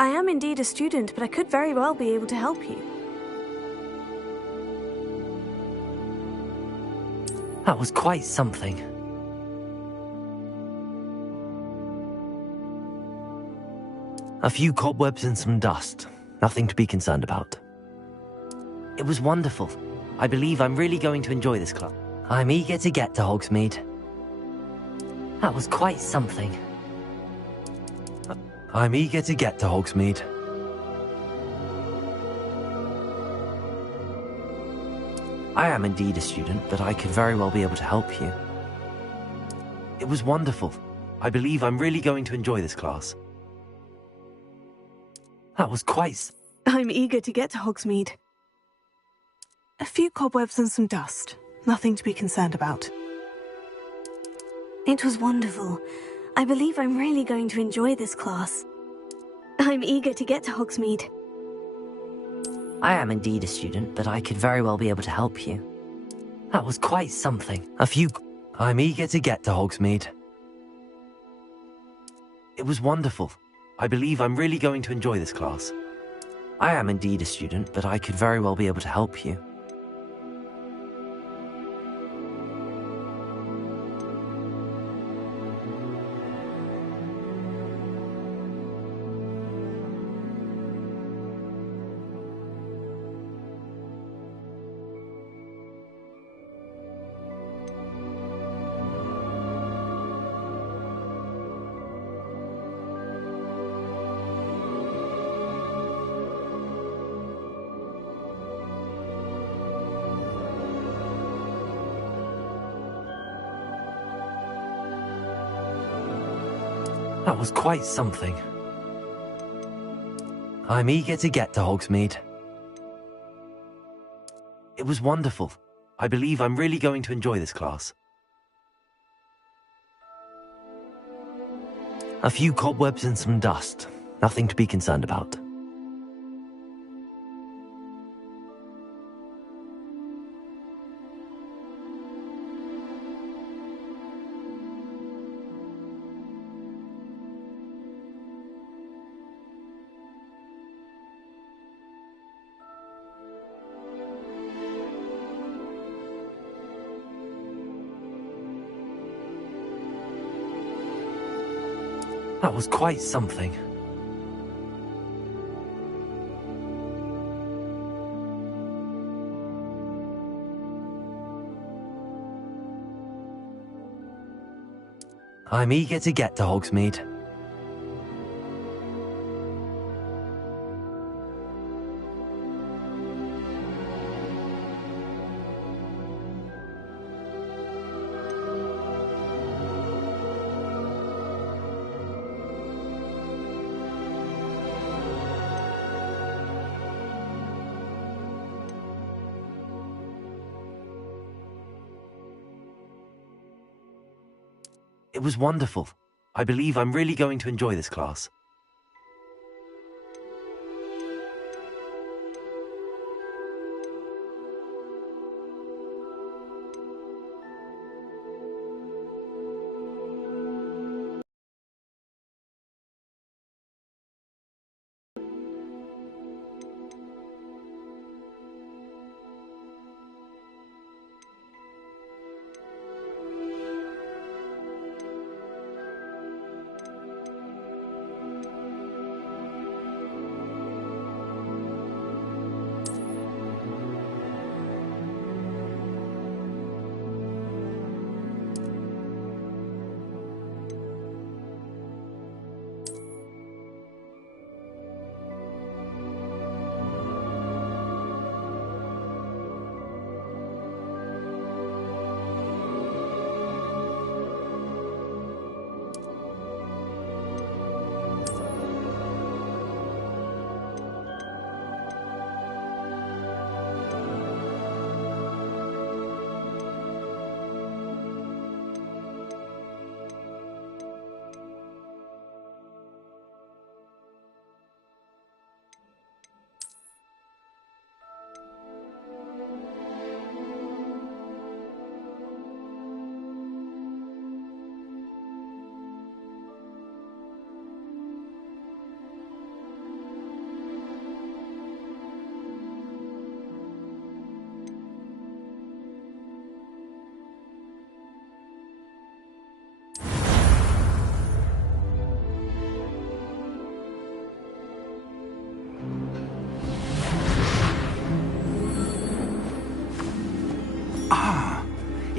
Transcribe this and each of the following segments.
I am indeed a student, but I could very well be able to help you. That was quite something. A few cobwebs and some dust. Nothing to be concerned about. It was wonderful. I believe I'm really going to enjoy this club. I'm eager to get to Hogsmeade. That was quite something. I'm eager to get to Hogsmeade. I am indeed a student, but I could very well be able to help you. It was wonderful. I believe I'm really going to enjoy this class. That was quite... I'm eager to get to Hogsmeade. A few cobwebs and some dust. Nothing to be concerned about. It was wonderful. I believe I'm really going to enjoy this class. I'm eager to get to Hogsmeade. I am indeed a student, but I could very well be able to help you. That was quite something. A few... I'm eager to get to Hogsmeade. It was wonderful. I believe I'm really going to enjoy this class. I am indeed a student, but I could very well be able to help you. That was quite something. I'm eager to get to Hogsmeade. It was wonderful. I believe I'm really going to enjoy this class. A few cobwebs and some dust. Nothing to be concerned about. That was quite something. I'm eager to get to Hogsmeade. It was wonderful. I believe I'm really going to enjoy this class.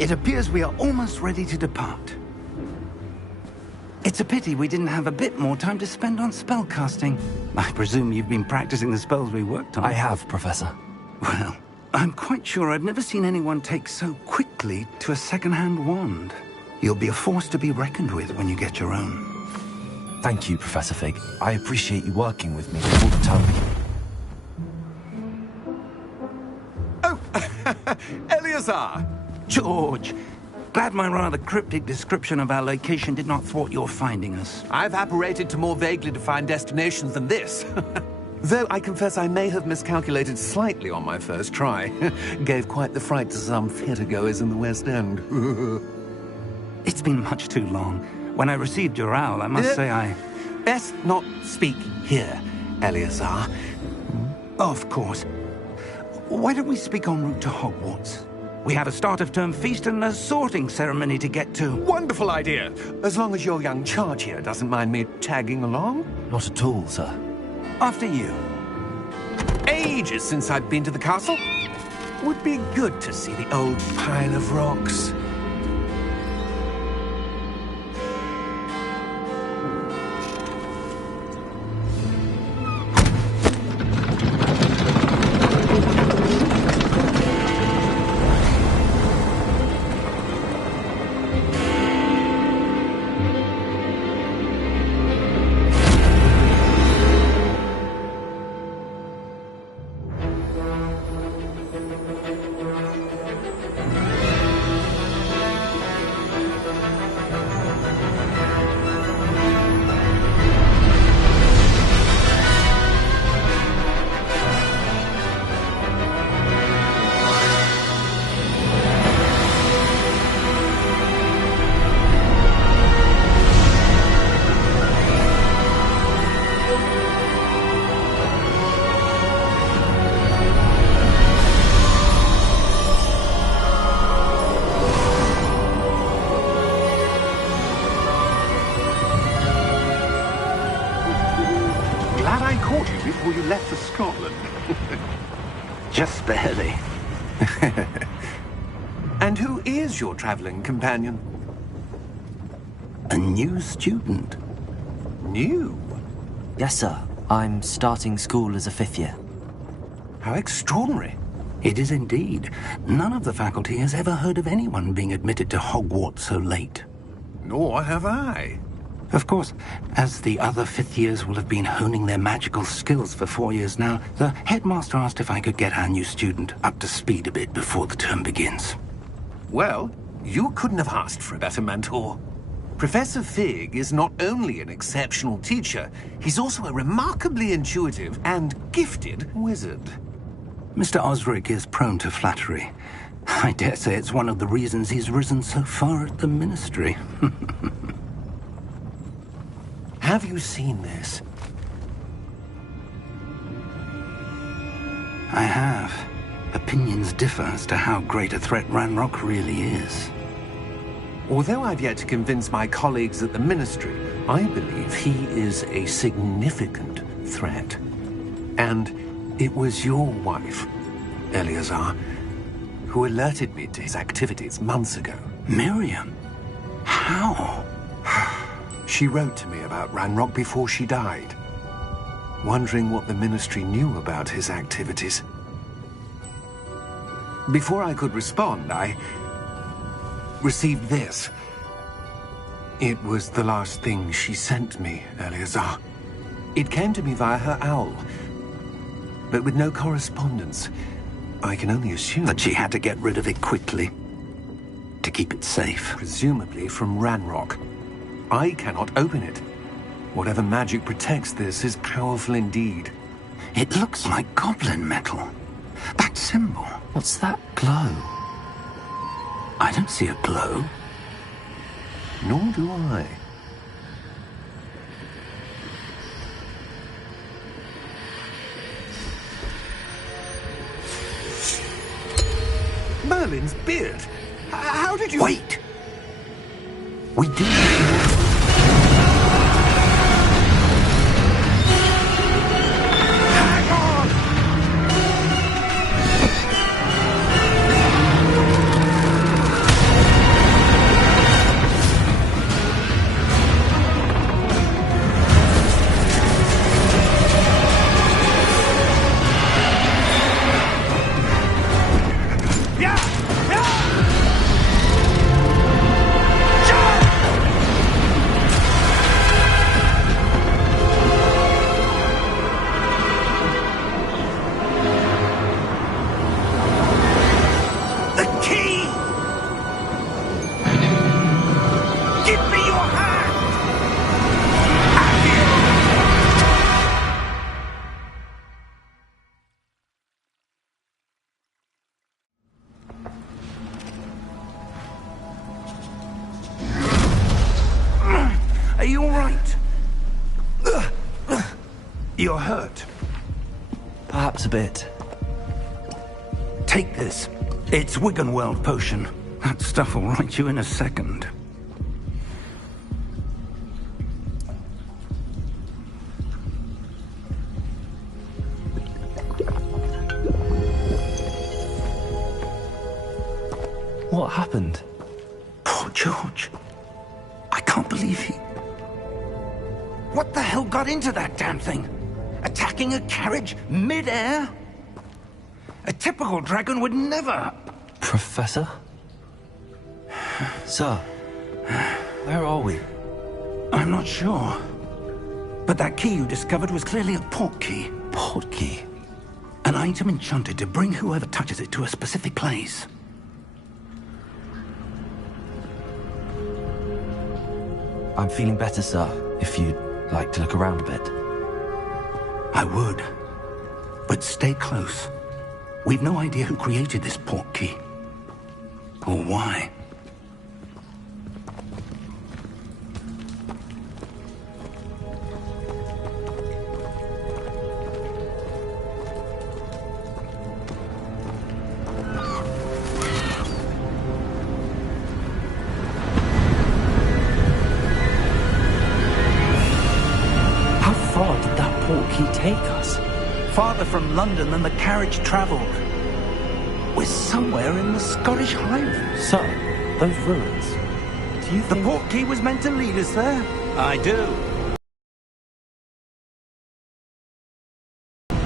It appears we are almost ready to depart. It's a pity we didn't have a bit more time to spend on spellcasting. I presume you've been practicing the spells we worked on. I have, Professor. Well, I'm quite sure I've never seen anyone take so quickly to a second-hand wand. You'll be a force to be reckoned with when you get your own. Thank you, Professor Fig. I appreciate you working with me all the time. Oh, Eleazar! George, glad my rather cryptic description of our location did not thwart your finding us. I've apparated to more vaguely defined destinations than this. Though I confess I may have miscalculated slightly on my first try. Gave quite the fright to some theatre-goers in the West End. It's been much too long. When I received your owl, I must say I... Best not speak here, Eleazar. Of course. Why don't we speak en route to Hogwarts? We have a start-of-term feast and a sorting ceremony to get to. Wonderful idea! As long as your young charge here doesn't mind me tagging along. Not at all, sir. After you. Ages since I've been to the castle. Would be good to see the old pile of rocks. Before you left for Scotland. Just barely. And who is your traveling companion? A new student. New? Yes, sir. I'm starting school as a 5th year. How extraordinary. It is indeed. None of the faculty has ever heard of anyone being admitted to Hogwarts so late. Nor have I. Of course, as the other 5th years will have been honing their magical skills for 4 years now, the headmaster asked if I could get our new student up to speed a bit before the term begins. Well, you couldn't have asked for a better mentor. Professor Fig is not only an exceptional teacher, he's also a remarkably intuitive and gifted wizard. Mr. Osric is prone to flattery. I dare say it's one of the reasons he's risen so far at the Ministry. Have you seen this? I have. Opinions differ as to how great a threat Ranrock really is. Although I've yet to convince my colleagues at the Ministry, I believe he is a significant threat. And it was your wife, Eleazar, who alerted me to his activities months ago. Miriam? How? She wrote to me about Ranrock before she died, wondering what the Ministry knew about his activities. Before I could respond, I received this. It was the last thing she sent me, Eleazar. It came to me via her owl, but with no correspondence. I can only assume that she had to get rid of it quickly, to keep it safe. Presumably from Ranrock. I cannot open it. Whatever magic protects this is powerful indeed. It looks like goblin metal. That symbol. What's that glow? I don't see a glow. Nor do I. Merlin's beard. How did you... Wait! We do... You're hurt. Perhaps a bit. Take this. It's Wiggenweld potion. That stuff will right you in a second. What happened? Poor George. I can't believe he... What the hell got into that damn thing? Attacking a carriage mid-air? A typical dragon would never... Professor? Sir, where are we? I'm not sure. But that key you discovered was clearly a port key. Port key? An item enchanted to bring whoever touches it to a specific place. I'm feeling better, sir, if you'd like to look around a bit. I would. But stay close. We've no idea who created this port key. Or why. Take us? Farther from London than the carriage travelled. We're somewhere in the Scottish Highlands. Sir, those ruins. Do you think... The port key was meant to lead us there? I do.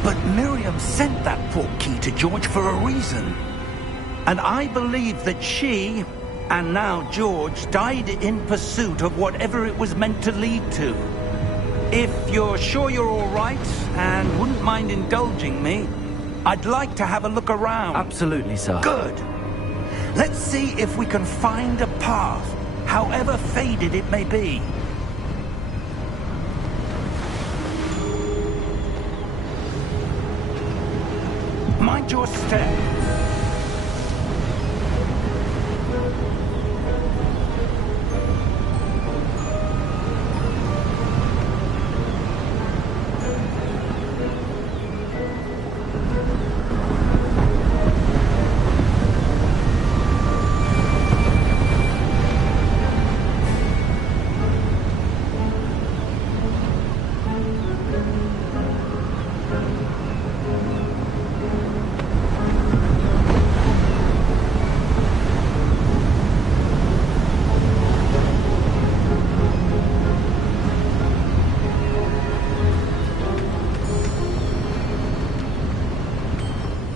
But Miriam sent that port key to George for a reason. And I believe that she, and now George, died in pursuit of whatever it was meant to lead to. If you're sure you're all right, and wouldn't mind indulging me, I'd like to have a look around. Absolutely, sir. Good. Let's see if we can find a path, however faded it may be. Mind your step.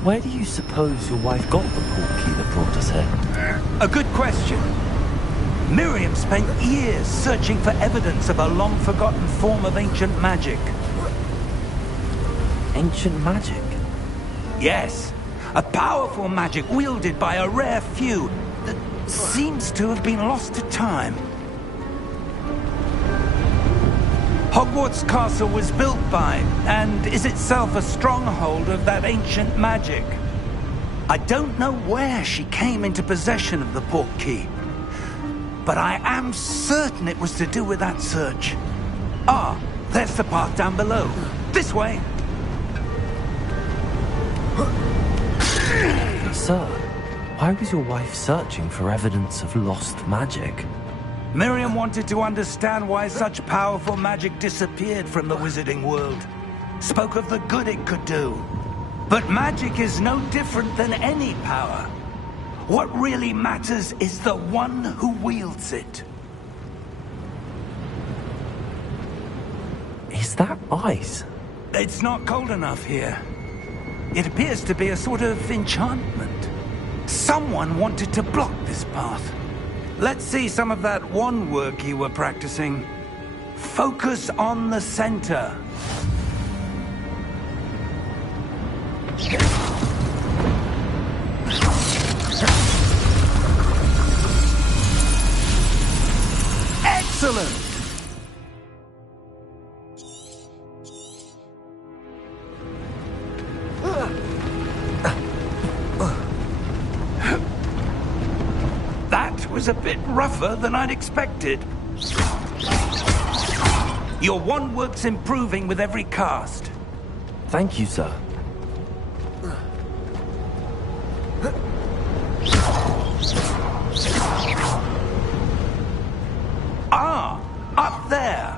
Where do you suppose your wife got the port key that brought us here? A good question. Miriam spent years searching for evidence of a long-forgotten form of ancient magic. Ancient magic? Yes. A powerful magic wielded by a rare few that seems to have been lost to time. Hogwarts Castle was built by, and is itself a stronghold of that ancient magic. I don't know where she came into possession of the port key, but I am certain it was to do with that search. Ah, there's the path down below. This way. Sir, why was your wife searching for evidence of lost magic? Miriam wanted to understand why such powerful magic disappeared from the wizarding world. Spoke of the good it could do. But magic is no different than any power. What really matters is the one who wields it. Is that ice? It's not cold enough here. It appears to be a sort of enchantment. Someone wanted to block this path. Let's see some of that wand work you were practicing. Focus on the center. Excellent! That was a bit rougher than I'd expected. Your wand works improving with every cast. Thank you, sir. Ah, up there.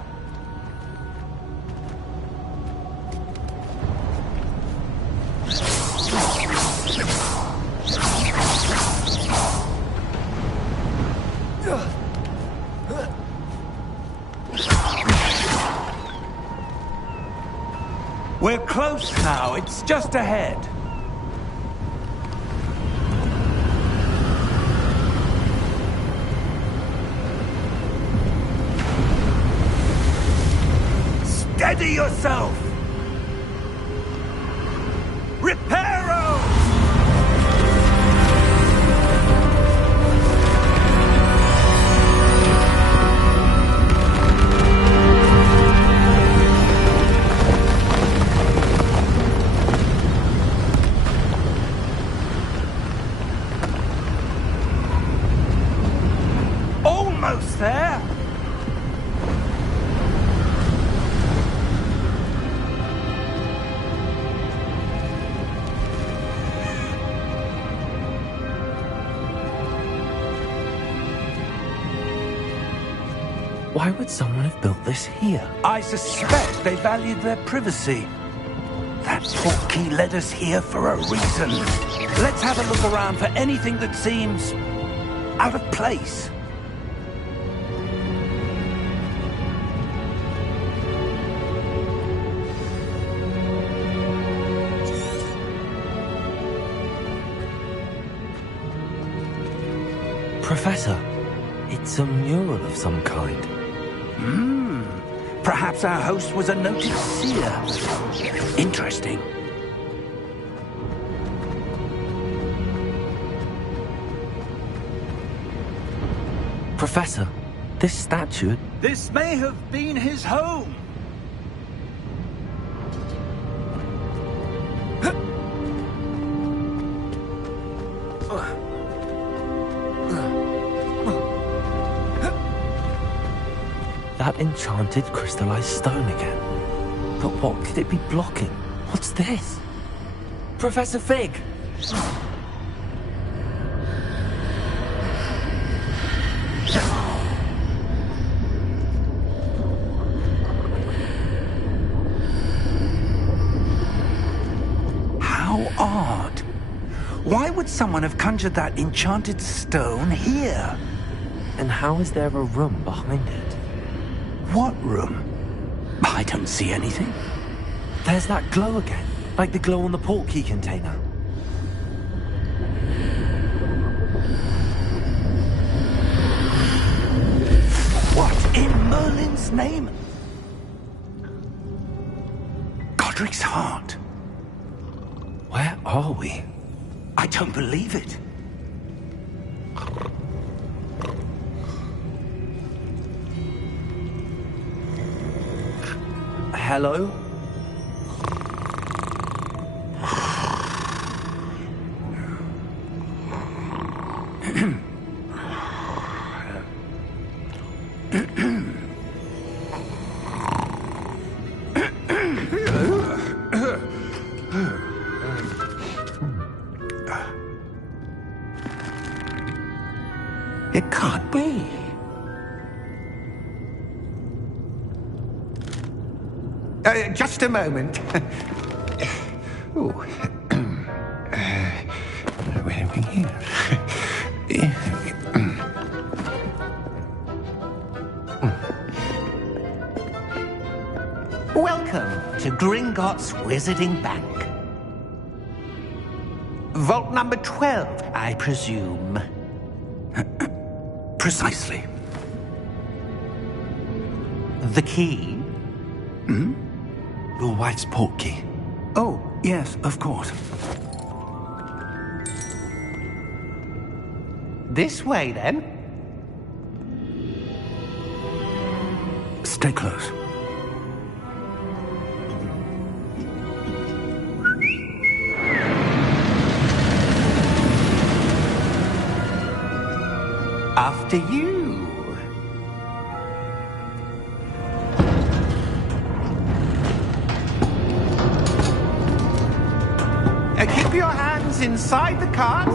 We're close now. It's just ahead. Steady yourself! Reparo! Almost there! Why would someone have built this here? I suspect they valued their privacy. That portkey led us here for a reason. Let's have a look around for anything that seems out of place. Professor, it's a mural of some kind. Perhaps our host was a noted seer. Interesting. Professor, this statue... This may have been his home. That enchanted crystallized stone again. But what could it be blocking? What's this? Professor Fig! How odd. Why would someone have conjured that enchanted stone here? And how is there a room behind it? What room? I don't see anything. There's that glow again, like the glow on the portkey container. What in Merlin's name? Godric's heart. Where are we? I don't believe it. Hello? It can't be. Just a moment. Ooh. Where are we here? Welcome to Gringotts Wizarding Bank. Vault number 12, I presume. Precisely. The key? Your wife's portkey. Oh, yes, of course. This way, then. Stay close. After you. inside the cart,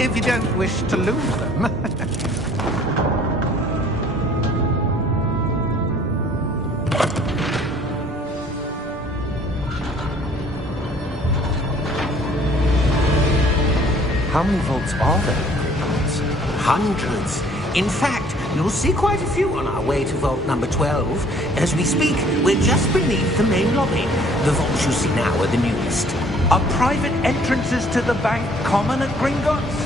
if you don't wish to lose them. How many vaults are there in Gringotts? Hundreds. In fact, you'll see quite a few on our way to vault number 12. As we speak, we're just beneath the main lobby. The vaults you see now are the newest. Are private entrances to the bank common at Gringotts?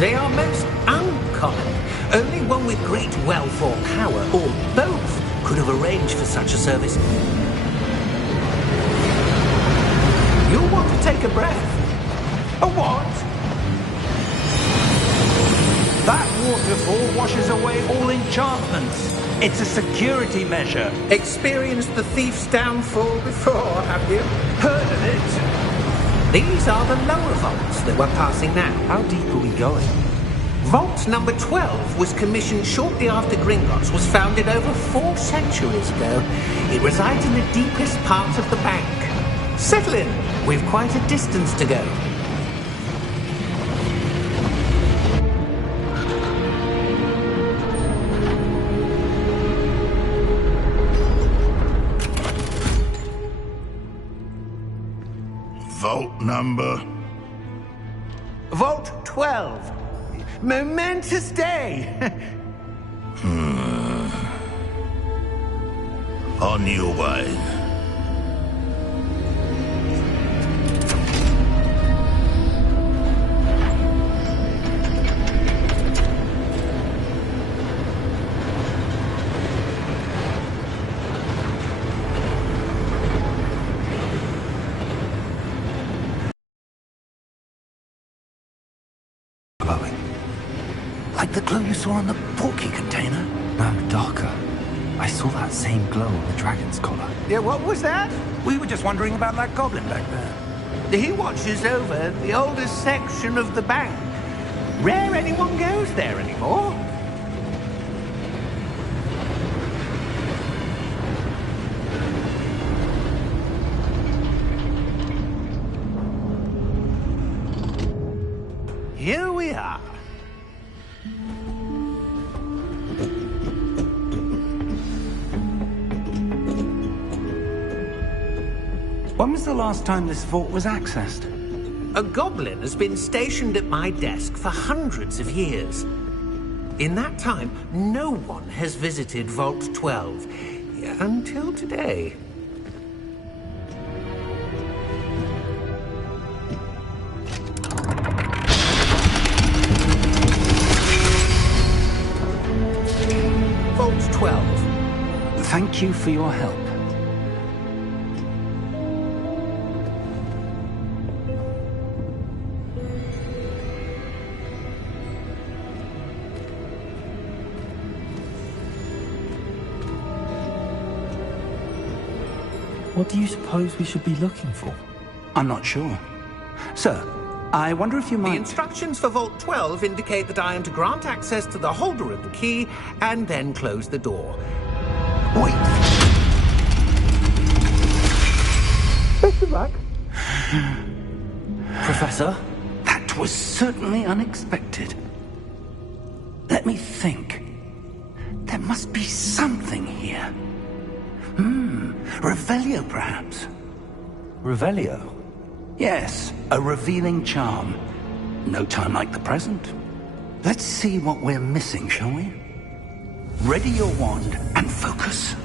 They are most uncommon. Only one with great wealth or power, or both, could have arranged for such a service. You'll want to take a breath. A what? That waterfall washes away all enchantments. It's a security measure. Experienced the thief's downfall before, have you? Heard of it? These are the lower vaults that we're passing now. How deep are we going? Vault number 12 was commissioned shortly after Gringotts was founded over 4 centuries ago. It resides in the deepest part of the bank. Settle in. We've quite a distance to go. Vault number? Vault 12. Momentous day. On your way. Glowing. Like the glow you saw on the porky container? No, darker. I saw that same glow on the dragon's collar. Yeah, what was that? We were just wondering about that goblin back there. He watches over the oldest section of the bank. Rare anyone goes there anymore. Here we are. When was the last time this vault was accessed? A goblin has been stationed at my desk for hundreds of years. In that time, no one has visited Vault 12 until today. Vault 12. Thank you for your help. What do you suppose we should be looking for? I'm not sure. Sir, I wonder if you The might... instructions for Vault 12 indicate that I am to grant access to the holder of the key and then close the door. Wait! Best of luck. Professor? That was certainly unexpected. Let me think. There must be something here. Revelio, perhaps? Revelio? Yes, a revealing charm. No time like the present. Let's see what we're missing, shall we? Ready your wand and focus.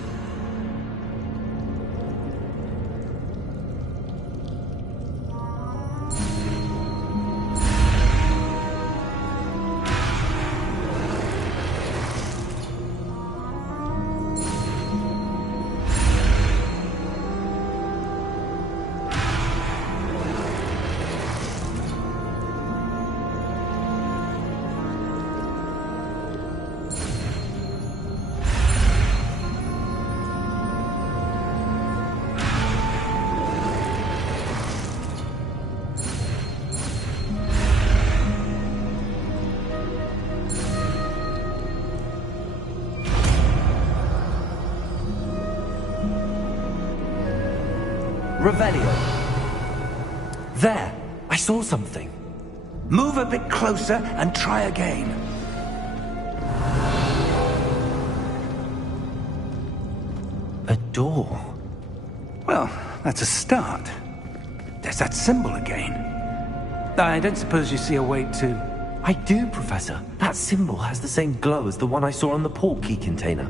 Revelio. There! I saw something. Move a bit closer and try again. A door. Well, that's a start. There's that symbol again. I don't suppose you see a way to... I do, Professor. That symbol has the same glow as the one I saw on the port key container.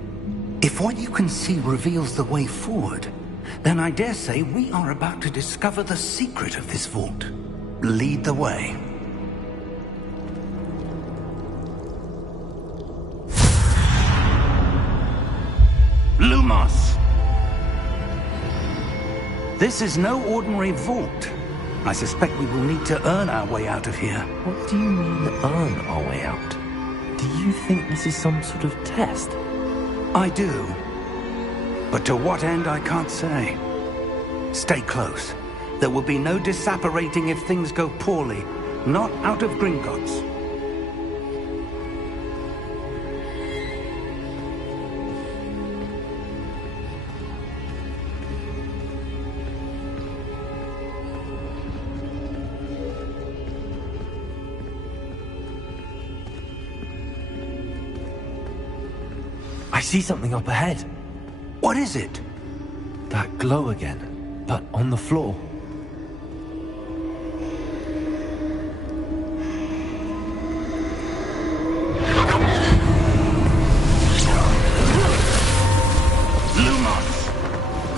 If what you can see reveals the way forward, then I dare say we are about to discover the secret of this vault. Lead the way. Lumos! This is no ordinary vault. I suspect we will need to earn our way out of here. What do you mean, earn our way out? Do you think this is some sort of test? I do. But to what end, I can't say. Stay close. There will be no disapparating if things go poorly. Not out of Gringotts. I see something up ahead. What is it? That glow again, but on the floor. Lumos!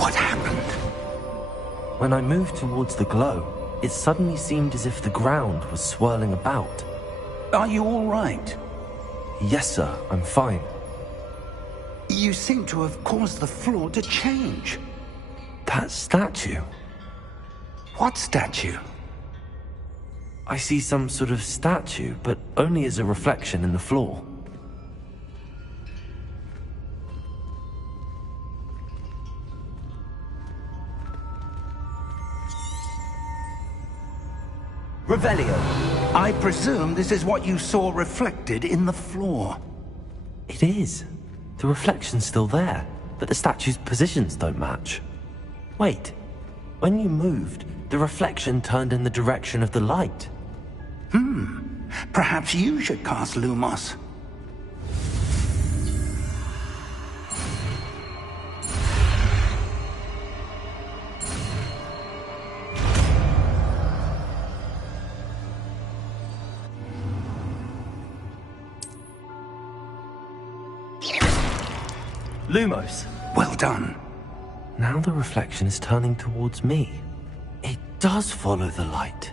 What happened? When I moved towards the glow, it suddenly seemed as if the ground was swirling about. Are you all right? Yes, sir, I'm fine. You seem to have caused the floor to change. That statue. What statue? I see some sort of statue, but only as a reflection in the floor. Revelio. I presume this is what you saw reflected in the floor. It is. The reflection's still there, but the statue's positions don't match. Wait. When you moved, the reflection turned in the direction of the light. Perhaps you should cast Lumos. Lumos. Well done. Now the reflection is turning towards me. It does follow the light.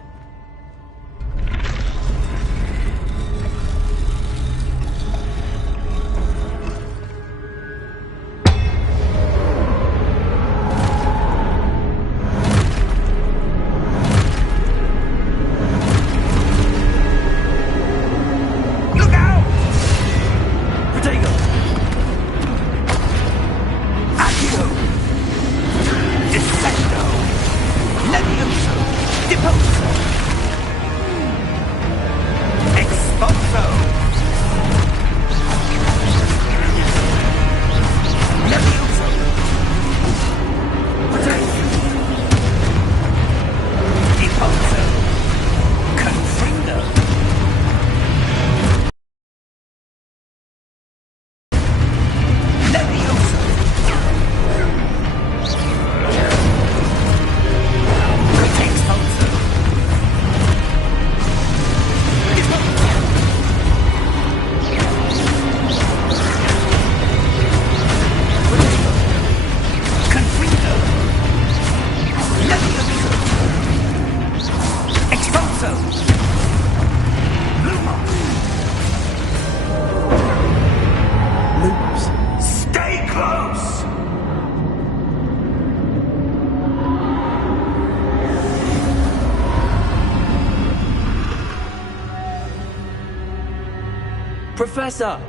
Professor!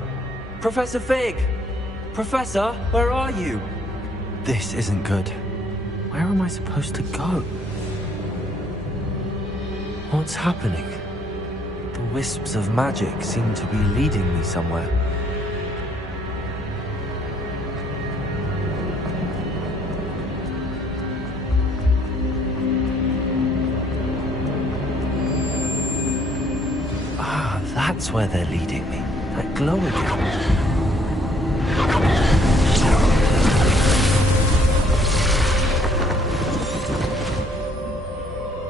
Professor Fig! Professor, where are you? This isn't good. Where am I supposed to go? What's happening? The wisps of magic seem to be leading me somewhere. That's where they're leading me. That glow again.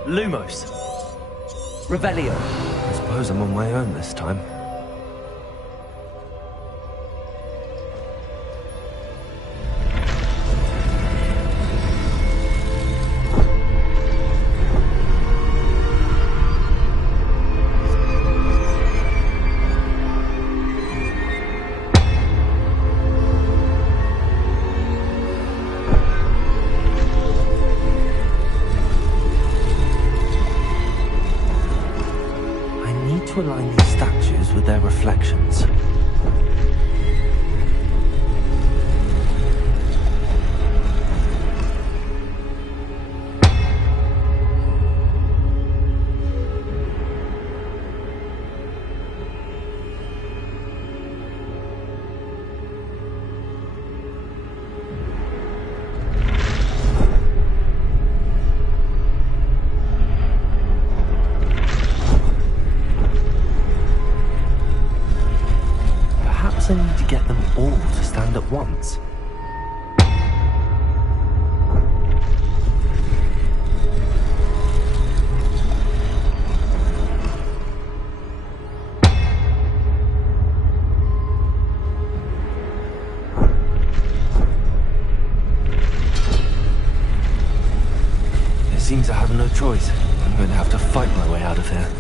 Lumos. Revelio. I suppose I'm on my own this time. To align these statues with their reflections. I need to get them all to stand at once. It seems I have no choice. I'm going to have to fight my way out of here.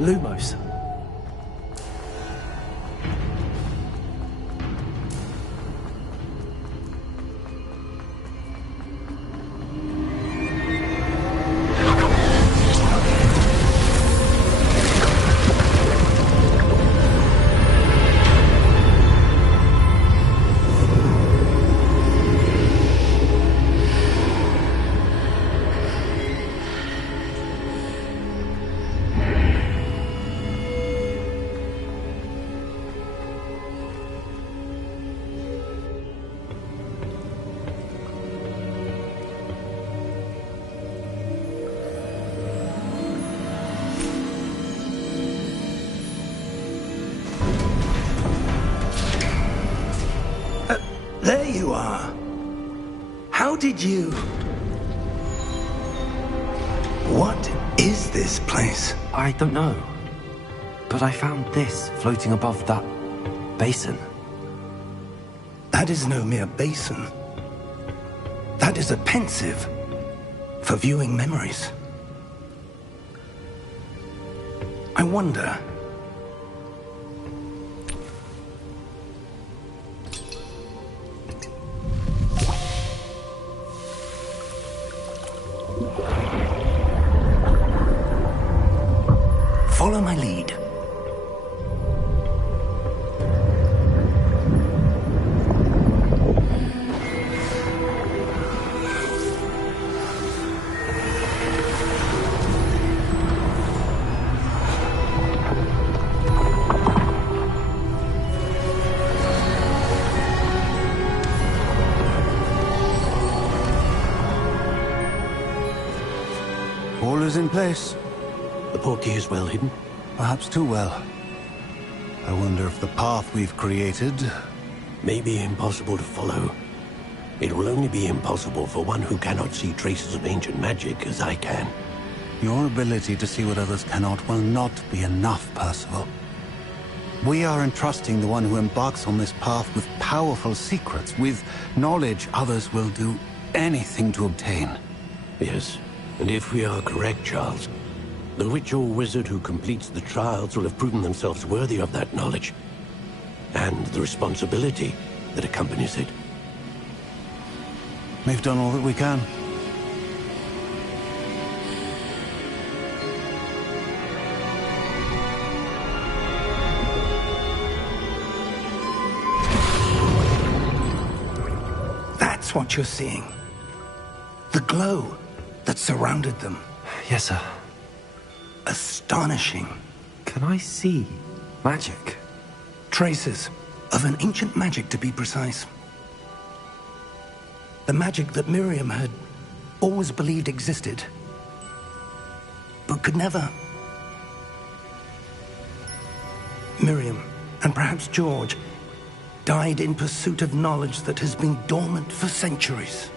Lumos. There you are. How did you... What is this place? I don't know. But I found this floating above that basin. That is no mere basin. That is a pensive for viewing memories. I wonder... Follow my lead. All is in place. The portkey is well hidden? Perhaps too well. I wonder if the path we've created... may be impossible to follow. It will only be impossible for one who cannot see traces of ancient magic as I can. Your ability to see what others cannot will not be enough, Percival. We are entrusting the one who embarks on this path with powerful secrets, with knowledge others will do anything to obtain. Yes, and if we are correct, Charles, the witch or wizard who completes the trials will have proven themselves worthy of that knowledge, and the responsibility that accompanies it. We've done all that we can. That's what you're seeing. The glow that surrounded them. Yes, sir. Astonishing. Can I see magic? Traces of an ancient magic, to be precise. The magic that Miriam had always believed existed, but could never. Miriam, and perhaps George, died in pursuit of knowledge that has been dormant for centuries.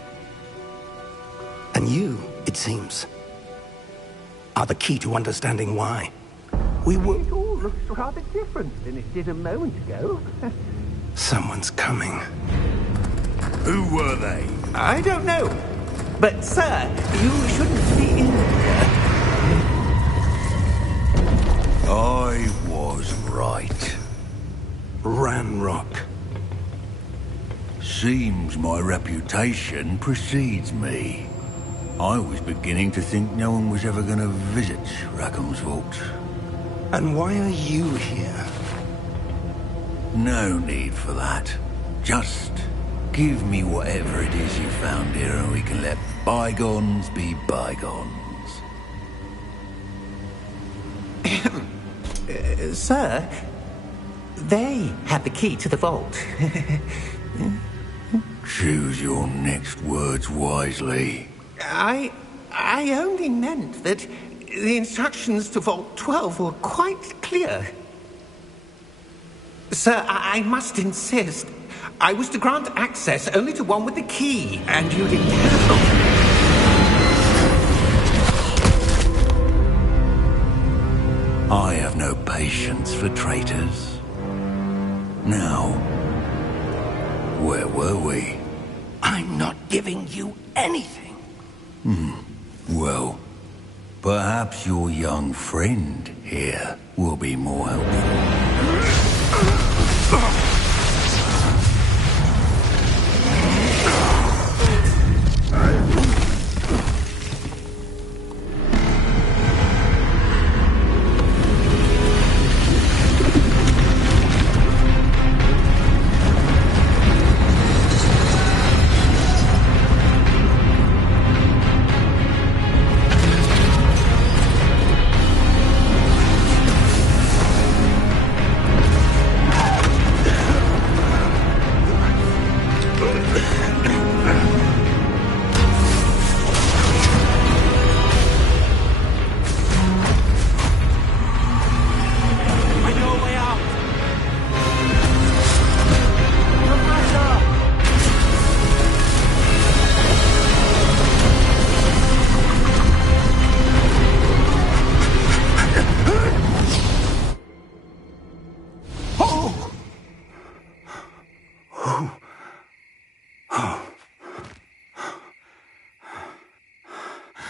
And you, it seems, are the key to understanding why. We were... It all looks rather different than it did a moment ago. Someone's coming. Who were they? I don't know. But, sir, you shouldn't be in here. I was right. Ranrock. Seems my reputation precedes me. I was beginning to think no one was ever going to visit Rackham's Vault. And why are you here? No need for that. Just give me whatever it is you found here and we can let bygones be bygones. Sir, they have the key to the vault. Choose your next words wisely. I only meant that the instructions to Vault 12 were quite clear. Sir, I must insist. I was to grant access only to one with the key, and you didn't have... I have no patience for traitors. Now, where were we? I'm not giving you anything. Well, perhaps your young friend here will be more helpful.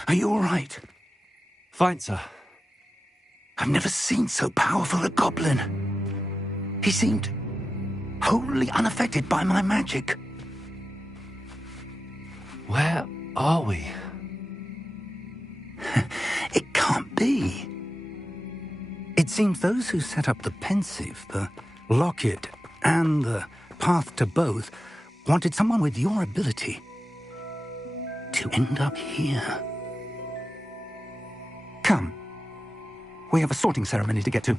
Are you all right? Fine, sir. I've never seen so powerful a goblin. He seemed wholly unaffected by my magic. Where are we? It can't be. It seems those who set up the pensive, the locket, and the path to both wanted someone with your ability to end up here. Come. We have a sorting ceremony to get to.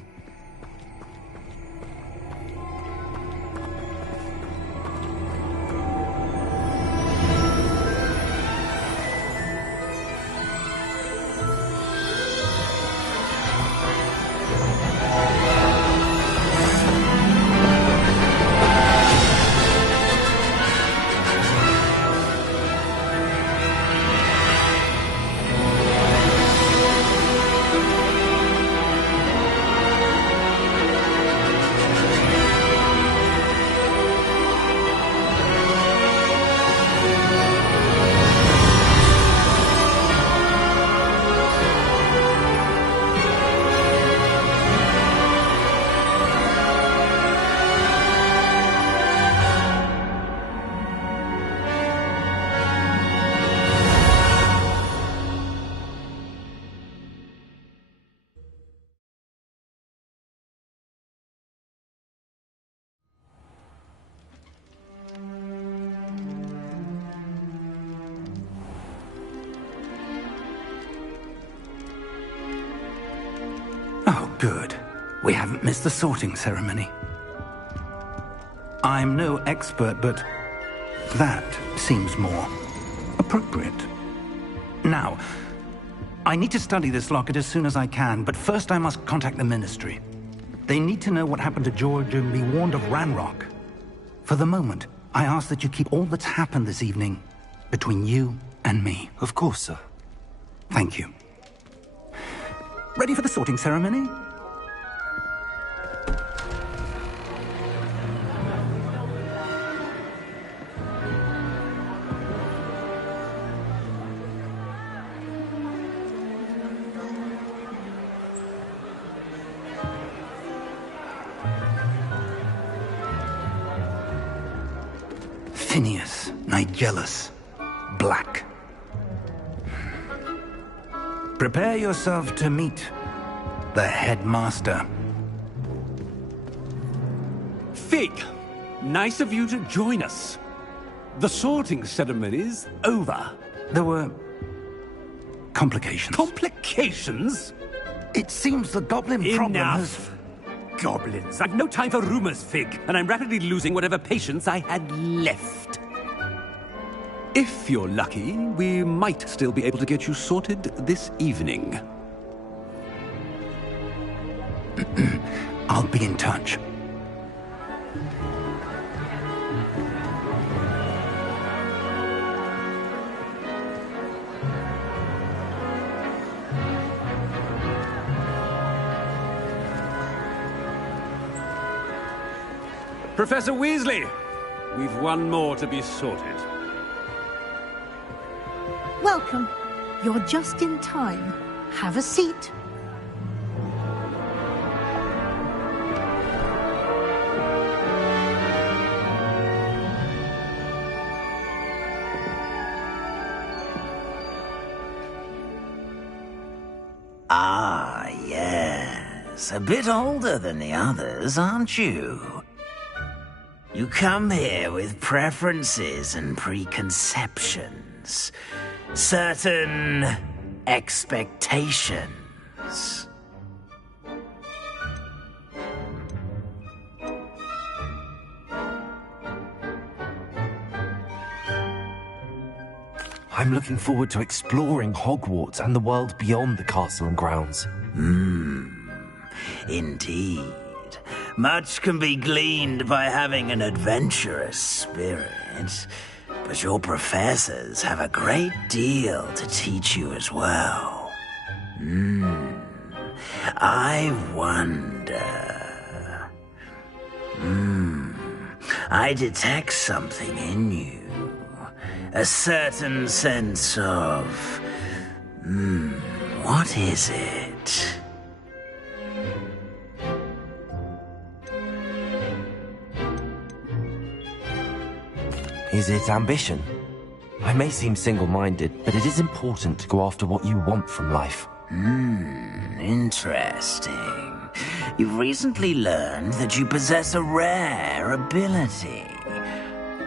Good. We haven't missed the sorting ceremony. I'm no expert, but that seems more appropriate. Now, I need to study this locket as soon as I can, but first I must contact the Ministry. They need to know what happened to George and be warned of Ranrock. For the moment, I ask that you keep all that's happened this evening between you and me. Of course, sir. Thank you. Ready for the sorting ceremony? Phineas, Nigellus, Black. Prepare yourself to meet the headmaster. Fig, nice of you to join us. The sorting ceremony's over. There were complications. Complications? It seems the goblin problem has... Enough! Goblins. I've no time for rumors, Fig, and I'm rapidly losing whatever patience I had left. If you're lucky, we might still be able to get you sorted this evening. I'll be in touch. Professor Weasley, we've one more to be sorted. Welcome. You're just in time. Have a seat. Ah, yes. A bit older than the others, aren't you? You come here with preferences and preconceptions. Certain expectations. I'm looking forward to exploring Hogwarts and the world beyond the castle and grounds. Indeed. Much can be gleaned by having an adventurous spirit, but your professors have a great deal to teach you as well. I wonder... I detect something in you. A certain sense of... what is it? Is it ambition? I may seem single-minded, but it is important to go after what you want from life. Interesting. You've recently learned that you possess a rare ability.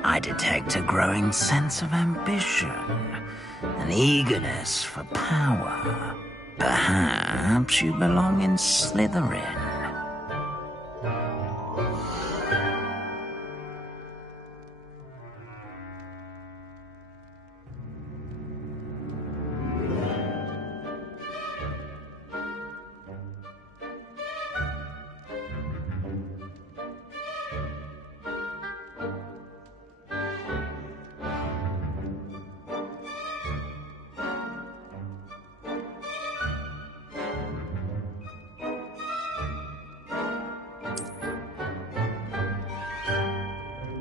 I detect a growing sense of ambition, an eagerness for power. Perhaps you belong in Slytherin.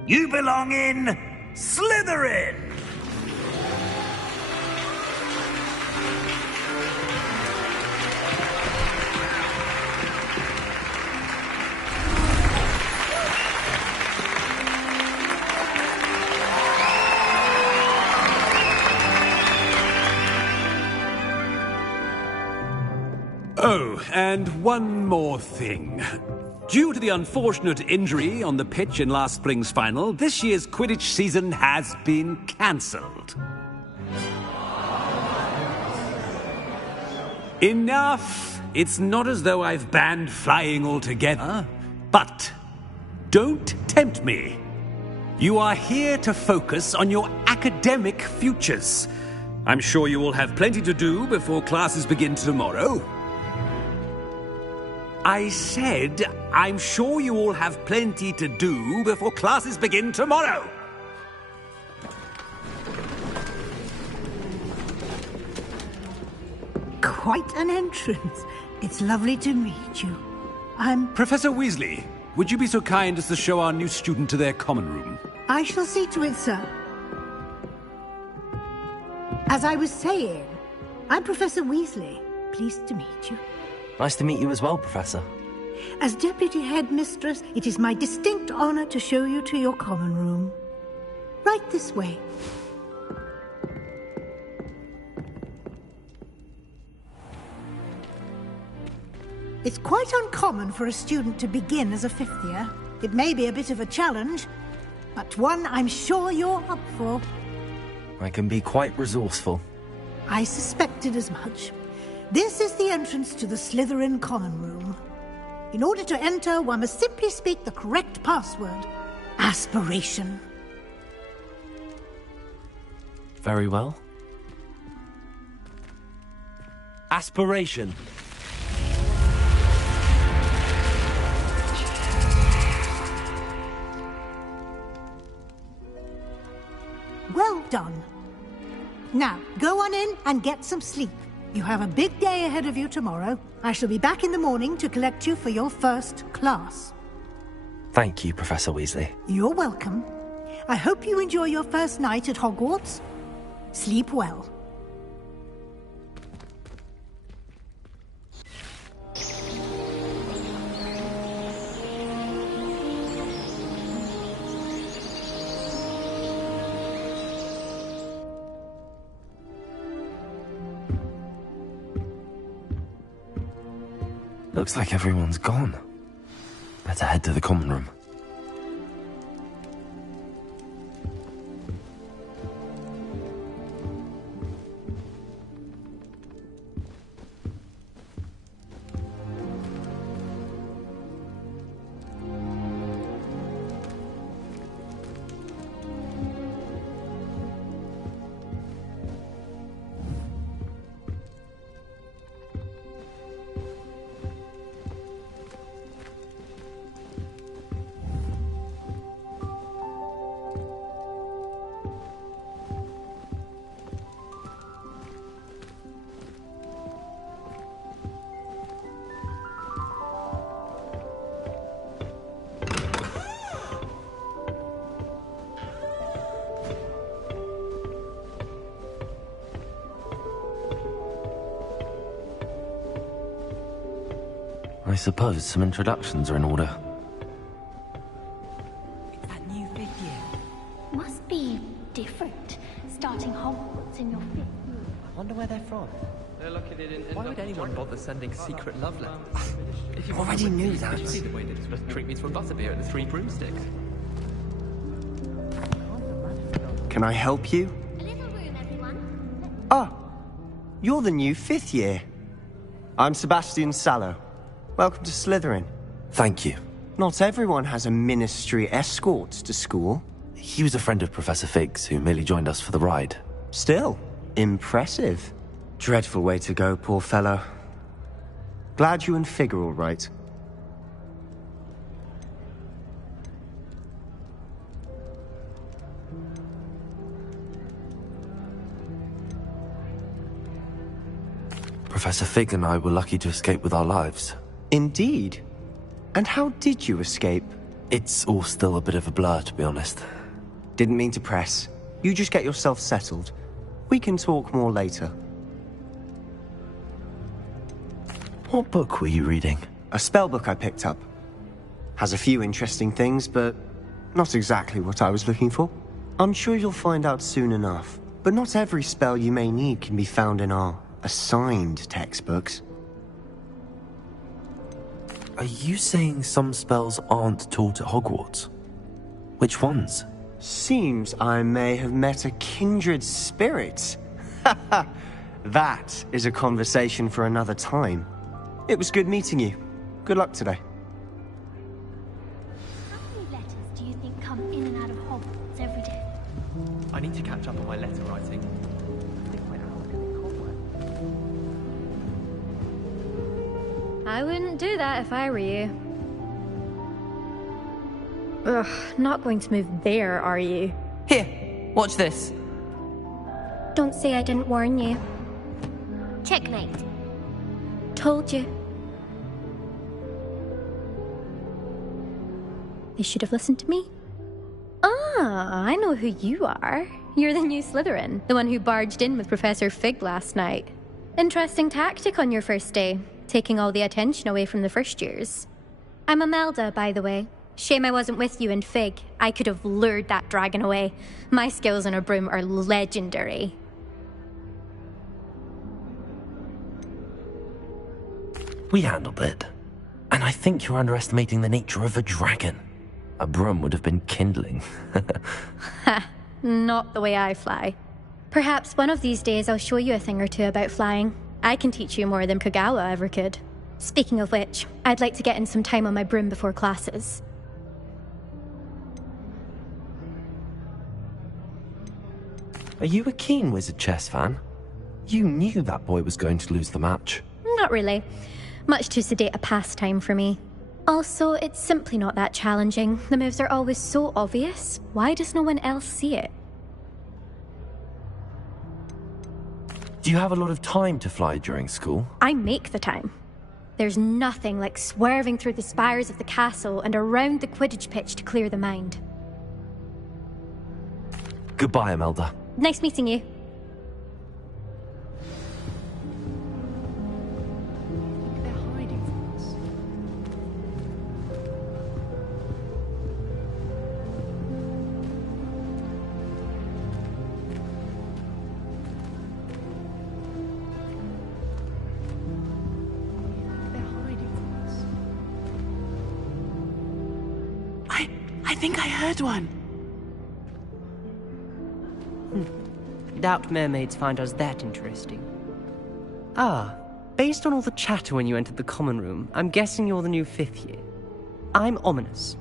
You belong in Slytherin! Oh, and one more thing. Due to the unfortunate injury on the pitch in last spring's final, this year's Quidditch season has been cancelled. Enough It's not as though I've banned flying altogether, but don't tempt me. You are here to focus on your academic futures. I'm sure you will have plenty to do before classes begin tomorrow. I said, I'm sure you all have plenty to do before classes begin tomorrow. Quite an entrance. It's lovely to meet you. I'm... Professor Weasley, would you be so kind as to show our new student to their common room? I shall see to it, sir. As I was saying, I'm Professor Weasley. Pleased to meet you. Nice to meet you as well, Professor. As Deputy Headmistress, it is my distinct honor to show you to your common room. Right this way. It's quite uncommon for a student to begin as a fifth year. It may be a bit of a challenge, but one I'm sure you're up for. I can be quite resourceful. I suspected as much. This is the entrance to the Slytherin common room. In order to enter, one must simply speak the correct password. Aspiration. Very well. Aspiration. Well done. Now, go on in and get some sleep. You have a big day ahead of you tomorrow. I shall be back in the morning to collect you for your first class. Thank you, Professor Weasley. You're welcome. I hope you enjoy your first night at Hogwarts. Sleep well. Looks like everyone's gone. Better head to the common room. I suppose some introductions are in order. It's that new fifth year. Must be different, starting Hogwarts in your fifth year. I wonder where they're from. They're lucky they didn't. Why would anyone bother sending secret love letters? If you already knew that. Did you see the way they were supposed to treat me to a butterbeer and the 3 broomsticks? Can I help you? A little room, everyone. Ah, you're the new 5th year. I'm Sebastian Sallow. Welcome to Slytherin. Thank you. Not everyone has a ministry escort to school. He was a friend of Professor Fig's who merely joined us for the ride. Still, impressive. Dreadful way to go, poor fellow. Glad you and Fig are all right. Professor Fig and I were lucky to escape with our lives. Indeed. And how did you escape? It's all still a bit of a blur, to be honest. Didn't mean to press. You just get yourself settled. We can talk more later. What book were you reading? A spell book I picked up. Has a few interesting things, but not exactly what I was looking for. I'm sure you'll find out soon enough. But not every spell you may need can be found in our assigned textbooks. Are you saying some spells aren't taught at Hogwarts? Which ones? Seems I may have met a kindred spirit. That is a conversation for another time. It was good meeting you. Good luck today. How many letters do you think come in and out of Hogwarts every day? I need to catch up on my letter writing. I think my hour's getting cobweb. I wouldn't do that if I were you. Ugh, not going to move there, are you? Here, watch this. Don't say I didn't warn you. Checkmate. Told you. They should have listened to me. Ah, I know who you are. You're the new Slytherin, the one who barged in with Professor Fig last night. Interesting tactic on your first day, taking all the attention away from the first years. I'm Imelda, by the way. Shame I wasn't with you in Fig. I could have lured that dragon away. My skills on a broom are legendary. We handled it. And I think you're underestimating the nature of a dragon. A broom would have been kindling. Ha, not the way I fly. Perhaps one of these days I'll show you a thing or two about flying. I can teach you more than Kagawa ever could. Speaking of which, I'd like to get in some time on my broom before classes. Are you a keen Wizard Chess fan? You knew that boy was going to lose the match. Not really. Much too sedate a pastime for me. Also, it's simply not that challenging. The moves are always so obvious. Why does no one else see it? Do you have a lot of time to fly during school? I make the time. There's nothing like swerving through the spires of the castle and around the Quidditch pitch to clear the mind. Goodbye, Imelda. Nice meeting you. They're hiding from us. They're hiding from us. I think I heard one. Doubt mermaids find us that interesting. Ah, based on all the chatter when you entered the common room, I'm guessing you're the new 5th year. I'm Ominous.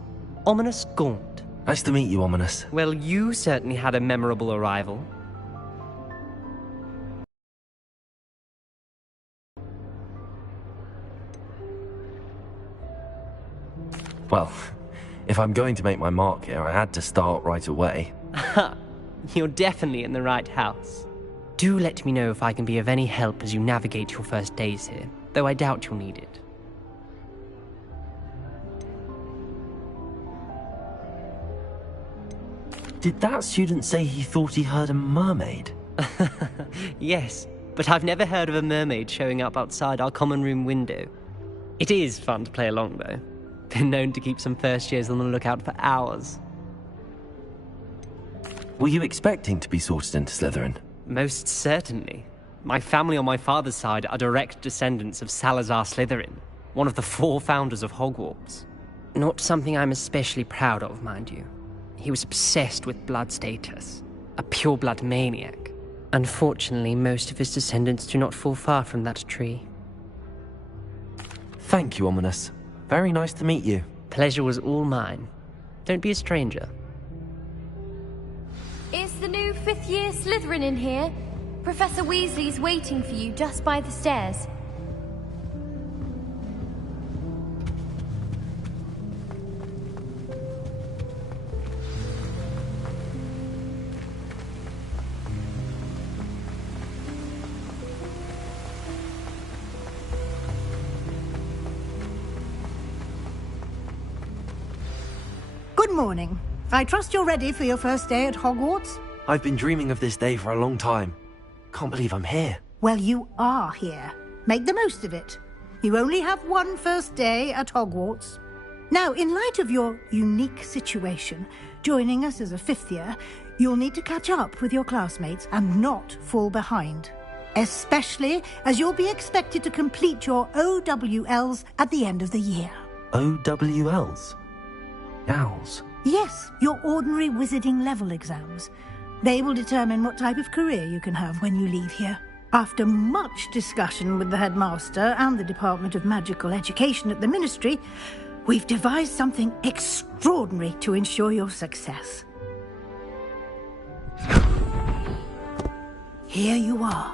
Ominous Gaunt. Nice to meet you, Ominous. Well, you certainly had a memorable arrival. Well, if I'm going to make my mark here, I had to start right away. Ha! You're definitely in the right house. Do let me know if I can be of any help as you navigate your first days here, though I doubt you'll need it. Did that student say he thought he heard a mermaid? Yes, but I've never heard of a mermaid showing up outside our common room window. It is fun to play along, though. Been known to keep some first years on the lookout for hours. Were you expecting to be sorted into Slytherin? Most certainly. My family on my father's side are direct descendants of Salazar Slytherin, one of the 4 founders of Hogwarts. Not something I'm especially proud of, mind you. He was obsessed with blood status, a pure-blood maniac. Unfortunately, most of his descendants do not fall far from that tree. Thank you, Ominous. Very nice to meet you. Pleasure was all mine. Don't be a stranger. Is the new 5th year Slytherin in here? Professor Weasley's waiting for you just by the stairs. Good morning. I trust you're ready for your first day at Hogwarts? I've been dreaming of this day for a long time. Can't believe I'm here. Well, you are here. Make the most of it. You only have one first day at Hogwarts. Now, in light of your unique situation, joining us as a 5th year, you'll need to catch up with your classmates and not fall behind. Especially as you'll be expected to complete your OWLs at the end of the year. OWLs? Owls? Yes, your ordinary wizarding level exams. They will determine what type of career you can have when you leave here. After much discussion with the headmaster and the Department of Magical Education at the Ministry, we've devised something extraordinary to ensure your success. Here you are.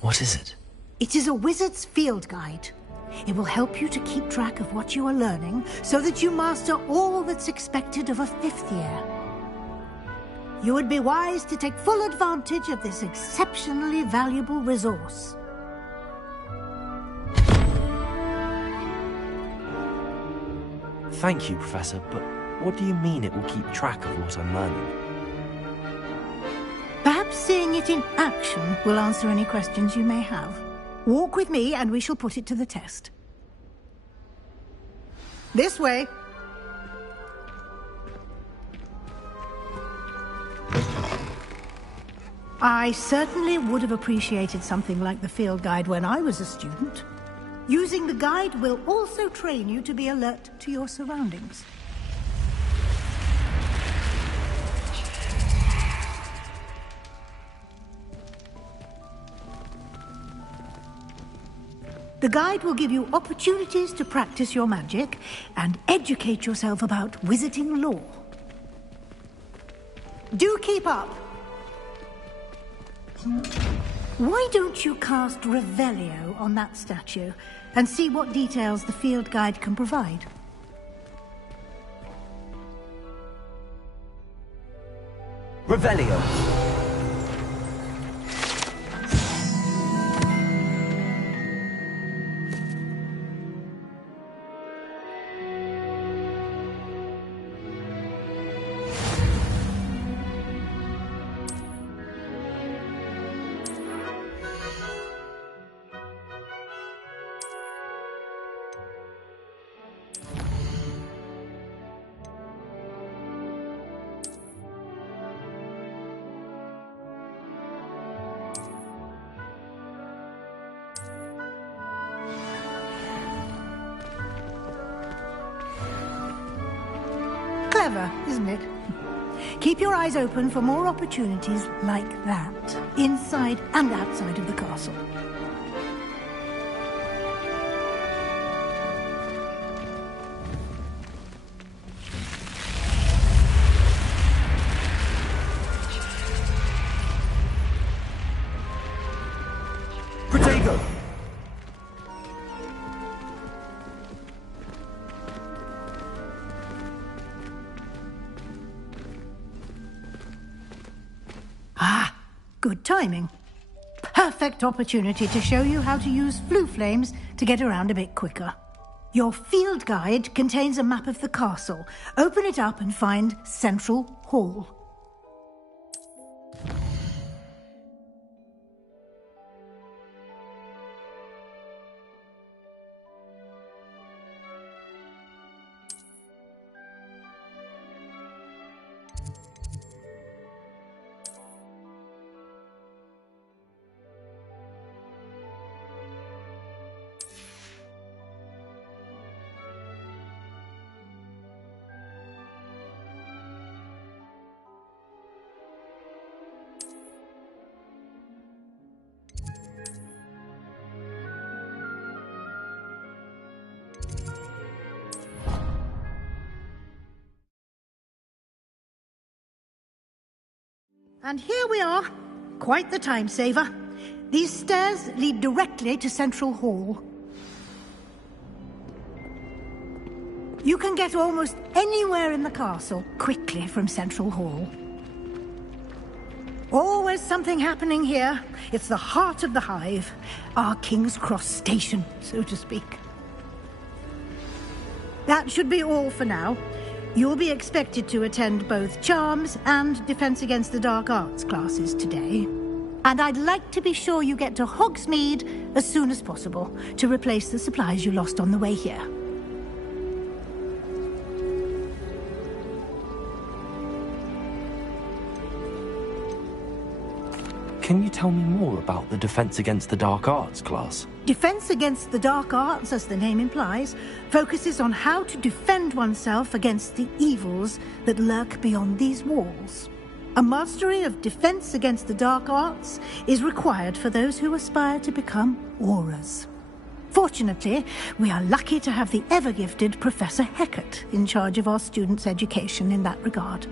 What is it? It is a wizard's field guide. It will help you to keep track of what you are learning so that you master all that's expected of a 5th year. You would be wise to take full advantage of this exceptionally valuable resource. Thank you, Professor, but what do you mean it will keep track of what I'm learning? Perhaps seeing it in action will answer any questions you may have. Walk with me and we shall put it to the test. This way. I certainly would have appreciated something like the field guide when I was a student. Using the guide will also train you to be alert to your surroundings. The guide will give you opportunities to practice your magic and educate yourself about wizarding lore. Do keep up! Why don't you cast Revelio on that statue and see what details the field guide can provide? Revelio! Clever, isn't it? Keep your eyes open for more opportunities like that, inside and outside of the castle. Protego! Good timing. Perfect opportunity to show you how to use flue flames to get around a bit quicker. Your field guide contains a map of the castle. Open it up and find Central Hall. And here we are. Quite the time saver. These stairs lead directly to Central Hall. You can get almost anywhere in the castle quickly from Central Hall. Always something happening here. It's the heart of the hive. Our King's Cross station, so to speak. That should be all for now. You'll be expected to attend both Charms and Defense Against the Dark Arts classes today. And I'd like to be sure you get to Hogsmeade as soon as possible to replace the supplies you lost on the way here. Can you tell me more about the Defense Against the Dark Arts class? Defense Against the Dark Arts, as the name implies, focuses on how to defend oneself against the evils that lurk beyond these walls. A mastery of Defense Against the Dark Arts is required for those who aspire to become Aurors. Fortunately, we are lucky to have the ever-gifted Professor Hecat in charge of our students' education in that regard.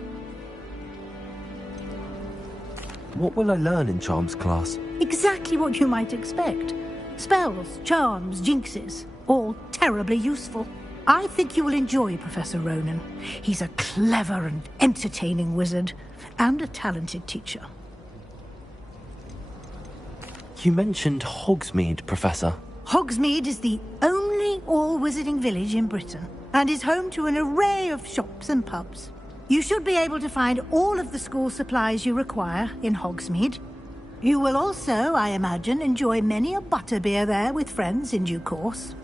What will I learn in Charms class? Exactly what you might expect. Spells, charms, jinxes, all terribly useful. I think you will enjoy Professor Ronan. He's a clever and entertaining wizard, and a talented teacher. You mentioned Hogsmeade, Professor. Hogsmeade is the only all-wizarding village in Britain, and is home to an array of shops and pubs. You should be able to find all of the school supplies you require in Hogsmeade. You will also, I imagine, enjoy many a butterbeer there with friends in due course.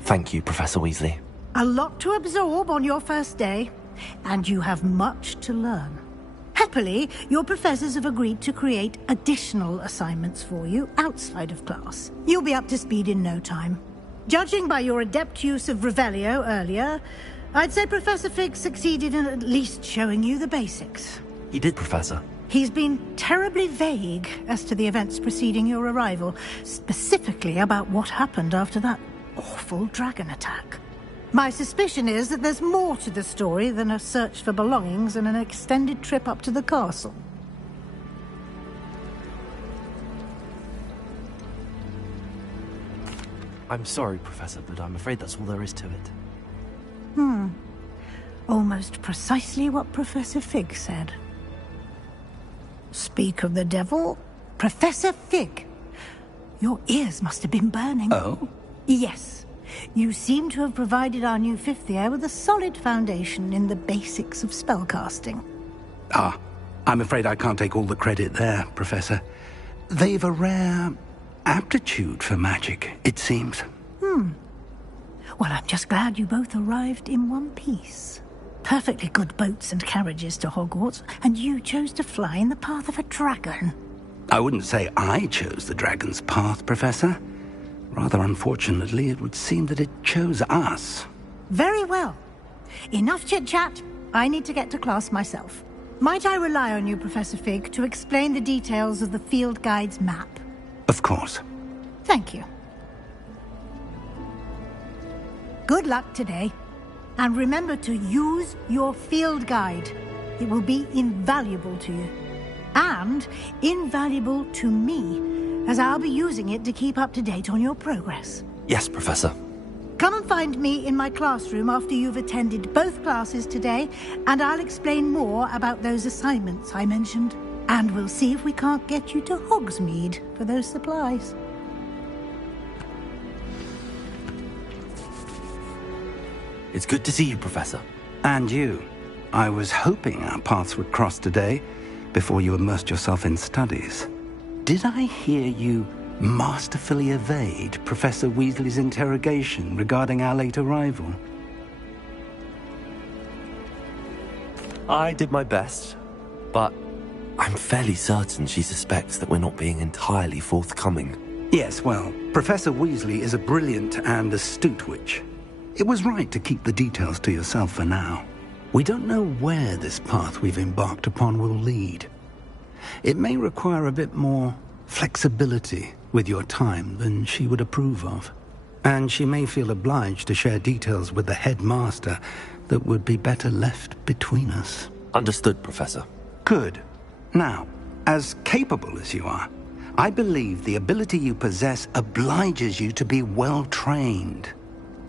Thank you, Professor Weasley. A lot to absorb on your first day, and you have much to learn. Happily, your professors have agreed to create additional assignments for you outside of class. You'll be up to speed in no time. Judging by your adept use of Revelio earlier, I'd say Professor Fig succeeded in at least showing you the basics. He did, Professor. He's been terribly vague as to the events preceding your arrival, specifically about what happened after that awful dragon attack. My suspicion is that there's more to the story than a search for belongings and an extended trip up to the castle. I'm sorry, Professor, but I'm afraid that's all there is to it. Almost precisely what Professor Fig said. Speak of the devil, Professor Fig. Your ears must have been burning. Oh? Yes. You seem to have provided our new fifth year with a solid foundation in the basics of spellcasting. Ah, I'm afraid I can't take all the credit there, Professor. They've a rare aptitude for magic, it seems. Well, I'm just glad you both arrived in one piece. Perfectly good boats and carriages to Hogwarts, and you chose to fly in the path of a dragon. I wouldn't say I chose the dragon's path, Professor. Rather unfortunately, it would seem that it chose us. Very well. Enough chit-chat. I need to get to class myself. Might I rely on you, Professor Fig, to explain the details of the field guide's map? Of course. Thank you. Good luck today. And remember to use your field guide. It will be invaluable to you. And invaluable to me, as I'll be using it to keep up to date on your progress. Yes, Professor. Come and find me in my classroom after you've attended both classes today, and I'll explain more about those assignments I mentioned. And we'll see if we can't get you to Hogsmeade for those supplies. It's good to see you, Professor. And you. I was hoping our paths would cross today, before you immersed yourself in studies. Did I hear you masterfully evade Professor Weasley's interrogation regarding our late arrival? I did my best, but I'm fairly certain she suspects that we're not being entirely forthcoming. Yes, well, Professor Weasley is a brilliant and astute witch. It was right to keep the details to yourself for now. We don't know where this path we've embarked upon will lead. It may require a bit more flexibility with your time than she would approve of. And she may feel obliged to share details with the headmaster that would be better left between us. Understood, Professor. Good. Now, as capable as you are, I believe the ability you possess obliges you to be well trained.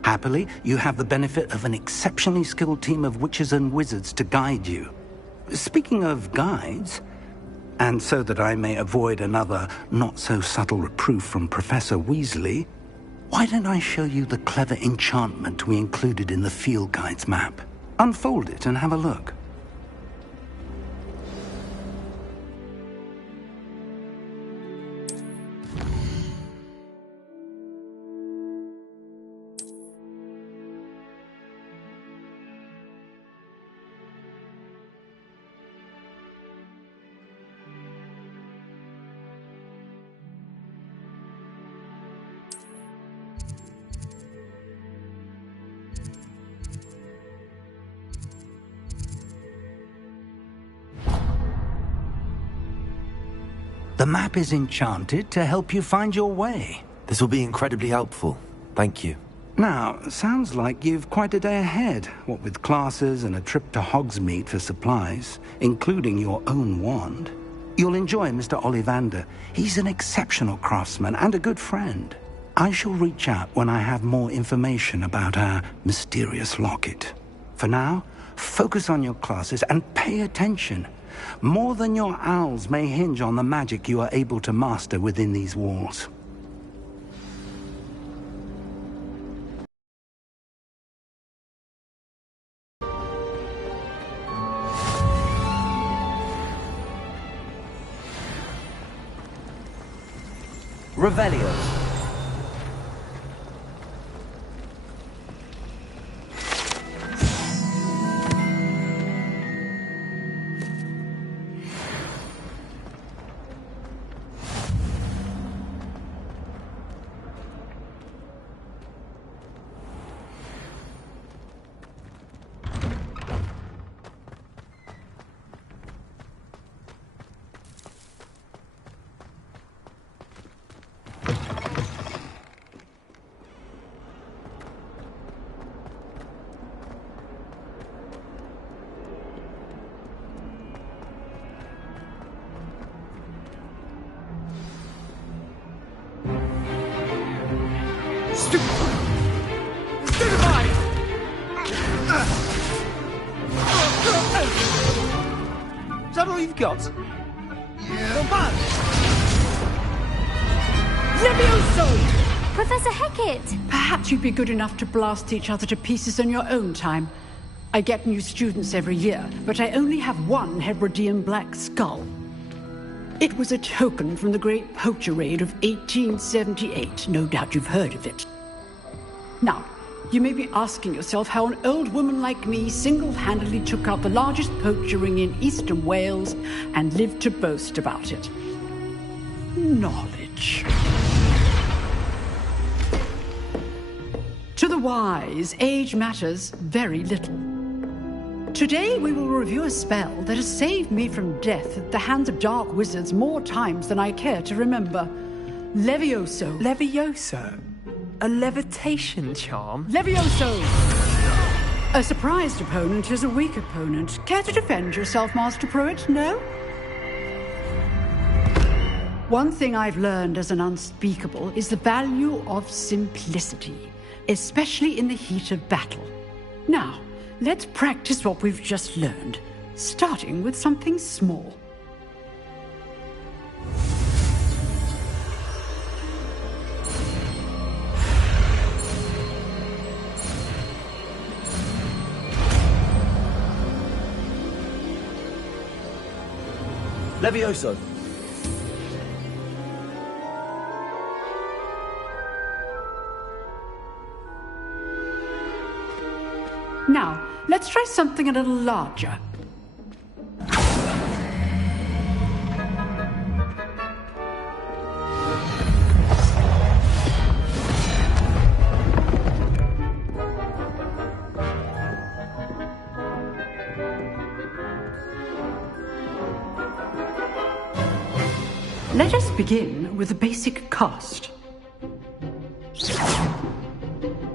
Happily, you have the benefit of an exceptionally skilled team of witches and wizards to guide you. Speaking of guides, and so that I may avoid another not-so-subtle reproof from Professor Weasley, why don't I show you the clever enchantment we included in the field guide's map? Unfold it and have a look. The map is enchanted to help you find your way. This will be incredibly helpful. Thank you. Now, sounds like you've quite a day ahead, what with classes and a trip to Hogsmeade for supplies, including your own wand. You'll enjoy Mr. Ollivander. He's an exceptional craftsman and a good friend. I shall reach out when I have more information about our mysterious locket. For now, focus on your classes and pay attention. More than your owls may hinge on the magic you are able to master within these walls. Revelio. Is that all you've got? Yeah. Not bad. Levioso! Professor Hecat! Perhaps you'd be good enough to blast each other to pieces in your own time. I get new students every year, but I only have one Hebridean black skull. It was a token from the Great Poacher Raid of 1878. No doubt you've heard of it. Now, you may be asking yourself how an old woman like me single-handedly took out the largest poacher ring in eastern Wales and lived to boast about it. Knowledge. To the wise, age matters very little. Today we will review a spell that has saved me from death at the hands of dark wizards more times than I care to remember. Levioso. Levioso? A levitation charm? Levioso! A surprised opponent is a weak opponent. Care to defend yourself, Master Pruitt? No? One thing I've learned as an unspeakable is the value of simplicity, especially in the heat of battle. Now, let's practice what we've just learned, starting with something small. Levioso. Now, let's try something a little larger. Let us begin with the basic cast.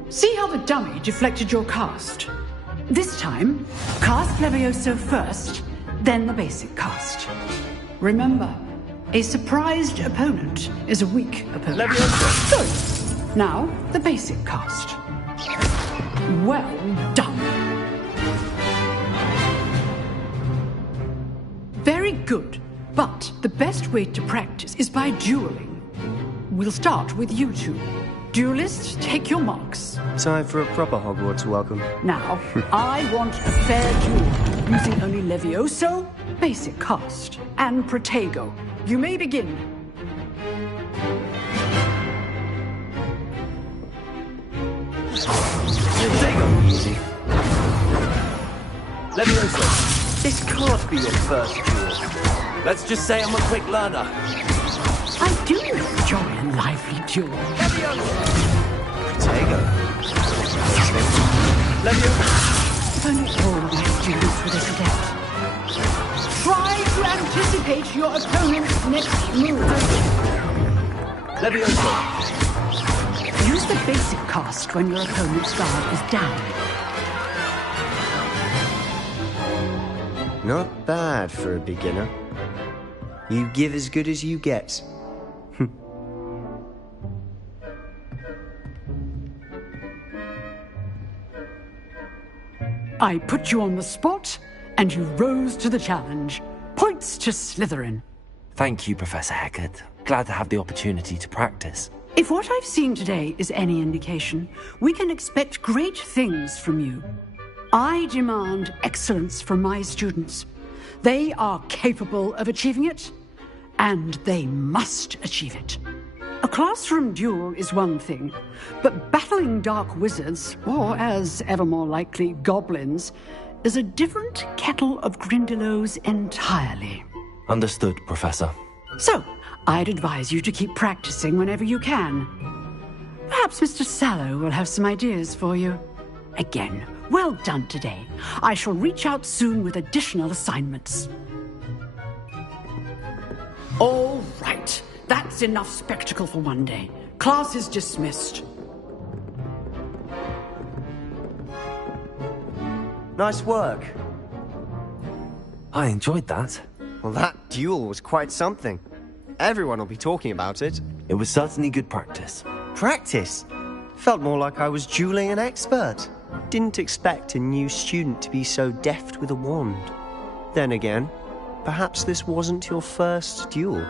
See how the dummy deflected your cast? This time, cast Levioso first, then the basic cast. Remember, a surprised opponent is a weak opponent. Levioso! Good. Now, the basic cast. Well done. Very good. But the best way to practice is by dueling. We'll start with you two. Duelists, take your marks. Time for a proper Hogwarts welcome. Now, I want a fair duel, using only Levioso, basic cast, and Protego. You may begin. Protego! Easy. Levioso, this can't be your first duel. Let's just say I'm a quick learner. I do enjoy a lively duel. Protego. Levioso. If only all my students were this adept. Try to anticipate your opponent's next move. Levioso. Use the basic cast when your opponent's guard is down. Not bad for a beginner. You give as good as you get. I put you on the spot, and you rose to the challenge. Points to Slytherin. Thank you, Professor Hecat. Glad to have the opportunity to practice. If what I've seen today is any indication, we can expect great things from you. I demand excellence from my students. They are capable of achieving it, and they must achieve it. A classroom duel is one thing, but battling dark wizards, or as ever more likely, goblins, is a different kettle of Grindylows entirely. Understood, Professor. So, I'd advise you to keep practicing whenever you can. Perhaps Mr. Sallow will have some ideas for you. Again, well done today. I shall reach out soon with additional assignments. All right. That's enough spectacle for one day. Class is dismissed. Nice work. I enjoyed that. Well, that duel was quite something. Everyone will be talking about it. It was certainly good practice. Practice? Felt more like I was dueling an expert. Didn't expect a new student to be so deft with a wand. Then again, perhaps this wasn't your first duel.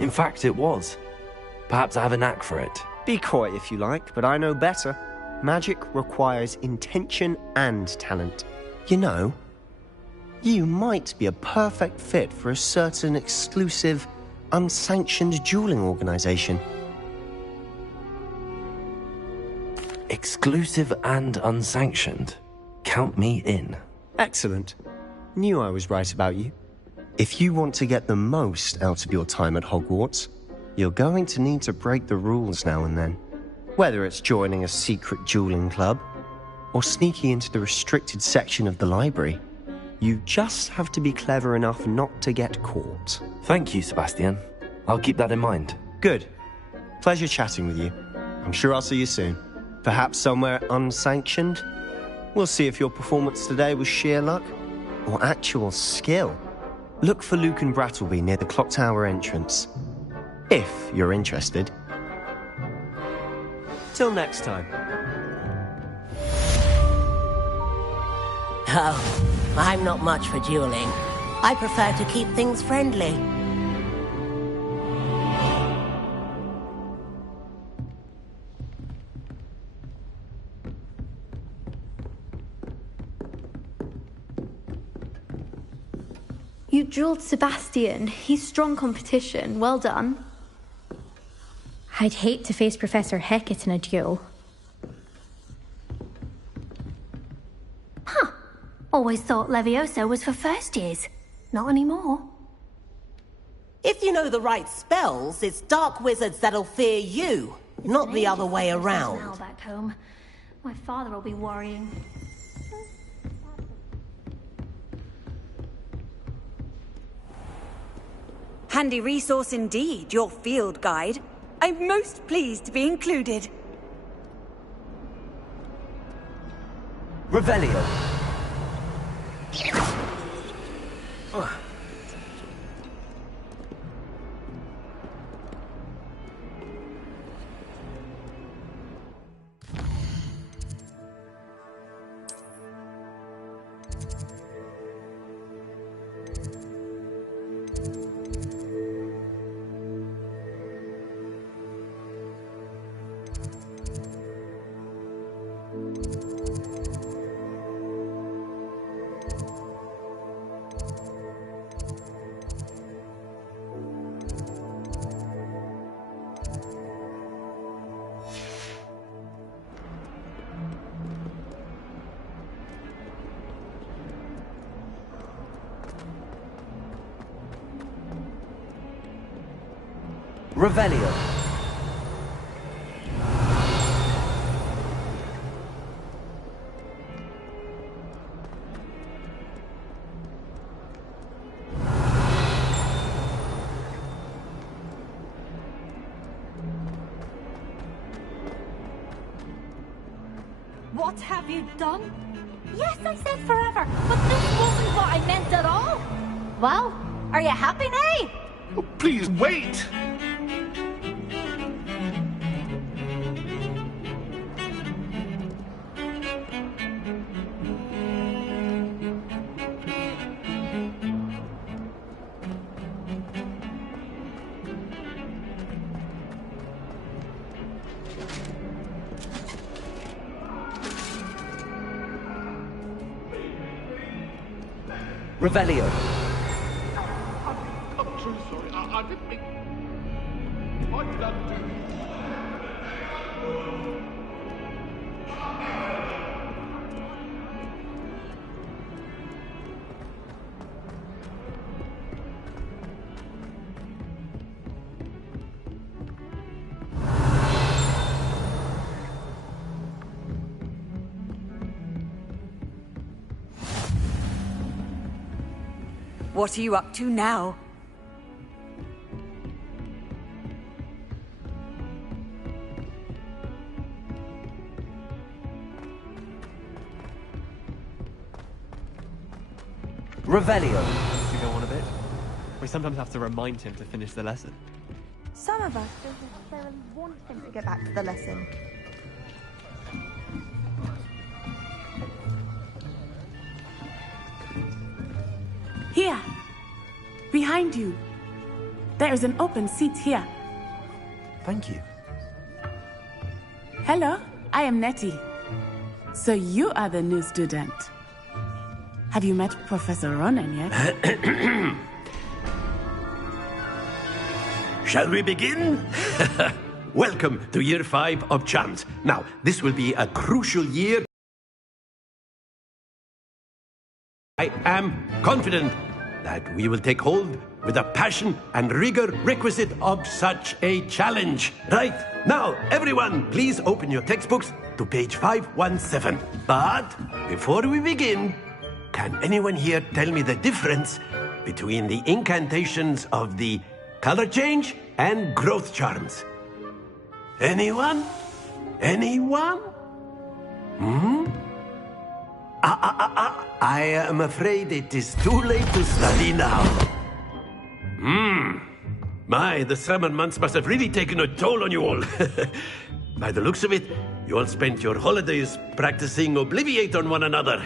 In fact, it was. Perhaps I have a knack for it. Be coy if you like, but I know better. Magic requires intention and talent. You know, you might be a perfect fit for a certain exclusive, unsanctioned dueling organization. Exclusive and unsanctioned? Count me in. Excellent. Knew I was right about you. If you want to get the most out of your time at Hogwarts, you're going to need to break the rules now and then. Whether it's joining a secret dueling club, or sneaking into the restricted section of the library, you just have to be clever enough not to get caught. Thank you, Sebastian. I'll keep that in mind. Good. Pleasure chatting with you. I'm sure I'll see you soon. Perhaps somewhere unsanctioned? We'll see if your performance today was sheer luck, or actual skill. Look for Luke and Brattleby near the Clock Tower entrance. If you're interested. Till next time. Oh, I'm not much for dueling. I prefer to keep things friendly. You drilled Sebastian. He's strong competition. Well done. I'd hate to face Professor Hecat in a duel. Huh. Always thought Levioso was for first years. Not anymore. If you know the right spells, it's dark wizards that'll fear you, not the other way around. Now back home. My father will be worrying. Handy resource indeed, your field guide. I'm most pleased to be included. Revelio. Revelio. What have you done? Yes, I said forever, but this wasn't what I meant at all. Well, are you happy now? Oh, please wait! Revelio. I'm so sorry. I didn't mean... Why did I do this? What are you up to now? Revelio. To go on a bit. We sometimes have to remind him to finish the lesson. Some of us don't necessarily want him to get back to the lesson. Here! Behind you. There is an open seat here. Thank you. Hello, I am Nettie. So you are the new student. Have you met Professor Ronan yet? Shall we begin? Welcome to Year 5 of Charms. Now, this will be a crucial year. I am confident that we will take hold with the passion and rigor requisite of such a challenge. Right, now, everyone, please open your textbooks to page 517. But before we begin, can anyone here tell me the difference between the incantations of the color change and growth charms? Anyone? Anyone? I am afraid it is too late to study now. My, the summer months must have really taken a toll on you all. By the looks of it, you all spent your holidays practicing Obliviate on one another.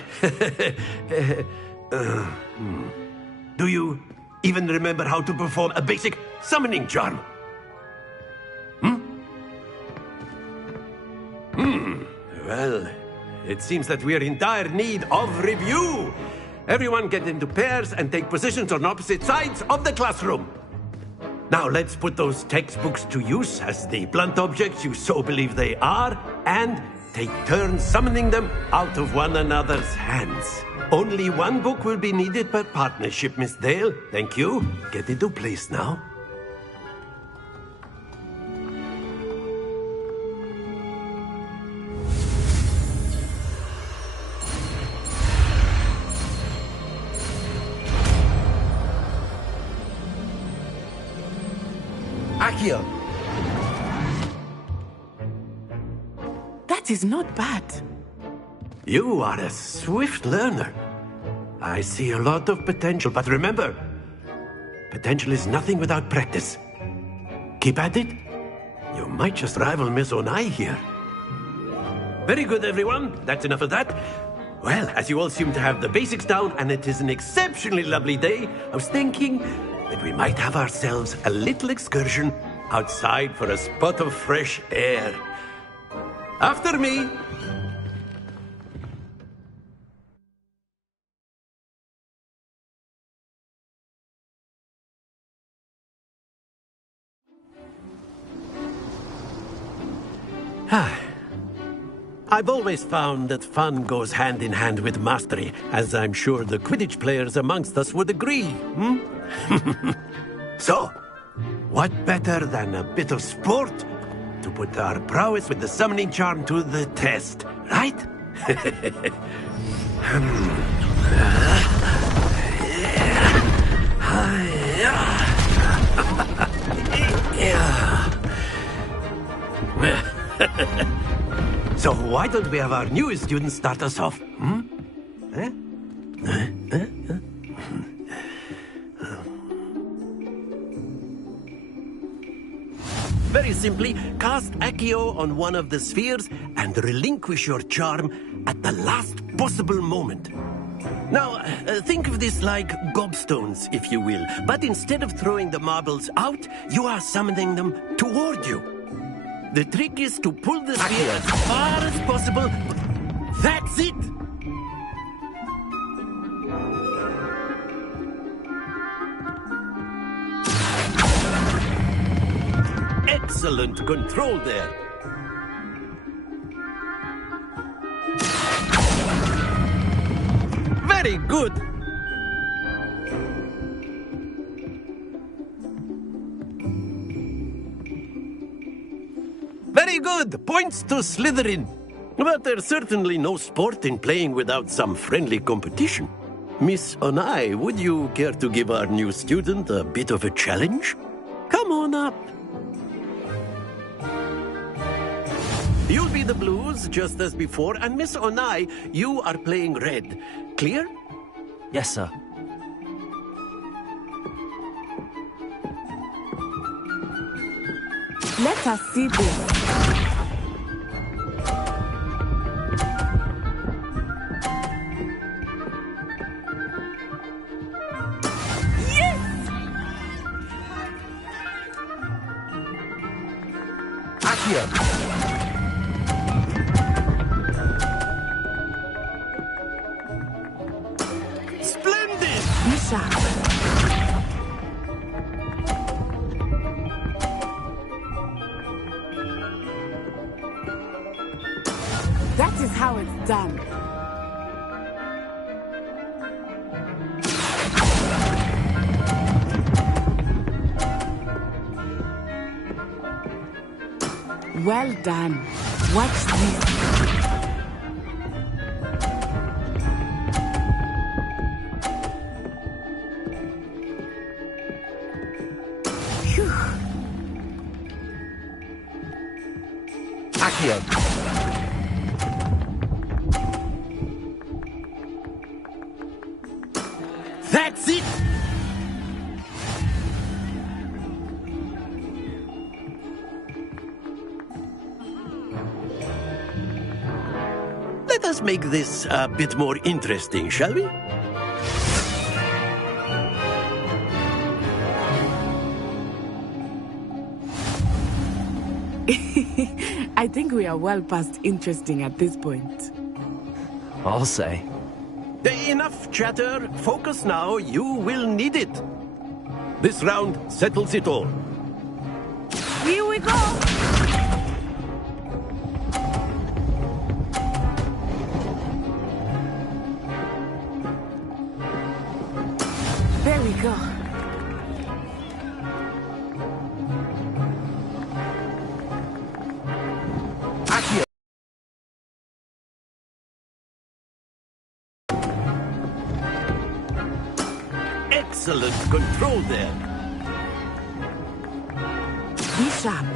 Do you even remember how to perform a basic summoning charm? Well, it seems that we are in dire need of review. Everyone get into pairs and take positions on opposite sides of the classroom. Now let's put those textbooks to use as the blunt objects you so believe they are, and take turns summoning them out of one another's hands. Only one book will be needed per partnership, Miss Dale. Thank you. Get into place now. Accio. That is not bad. You are a swift learner. I see a lot of potential, but remember, potential is nothing without practice. Keep at it. You might just rival Miss Onai here. Very good, everyone. That's enough of that. Well, as you all seem to have the basics down, and it is an exceptionally lovely day, I was thinking that we might have ourselves a little excursion outside for a spot of fresh air. After me. I've always found that fun goes hand in hand with mastery, as I'm sure the Quidditch players amongst us would agree. So, what better than a bit of sport to put our prowess with the summoning charm to the test, right? So why don't we have our newest student start us off? Eh? Very simply, cast Accio on one of the spheres and relinquish your charm at the last possible moment. Now, think of this like gobstones, if you will. But instead of throwing the marbles out, you are summoning them toward you. The trick is to pull the sphere as far as possible. That's it! Excellent control there. Very good. Very good. Points to Slytherin. But there's certainly no sport in playing without some friendly competition. Miss Onai, would you care to give our new student a bit of a challenge? Come on up. You'll be the blues, just as before, and Miss Onai, you are playing red. Clear? Yes, sir. Let us see this. Splendid! Bishop. That is how it's done. Well done. Watch this. Phew. Accio. That's it! Let us make this a bit more interesting, shall we? I think we are well past interesting at this point. I'll say. Enough chatter. Focus now. You will need it. This round settles it all. Here we go! There we go. Accio. Excellent control there. Bishop.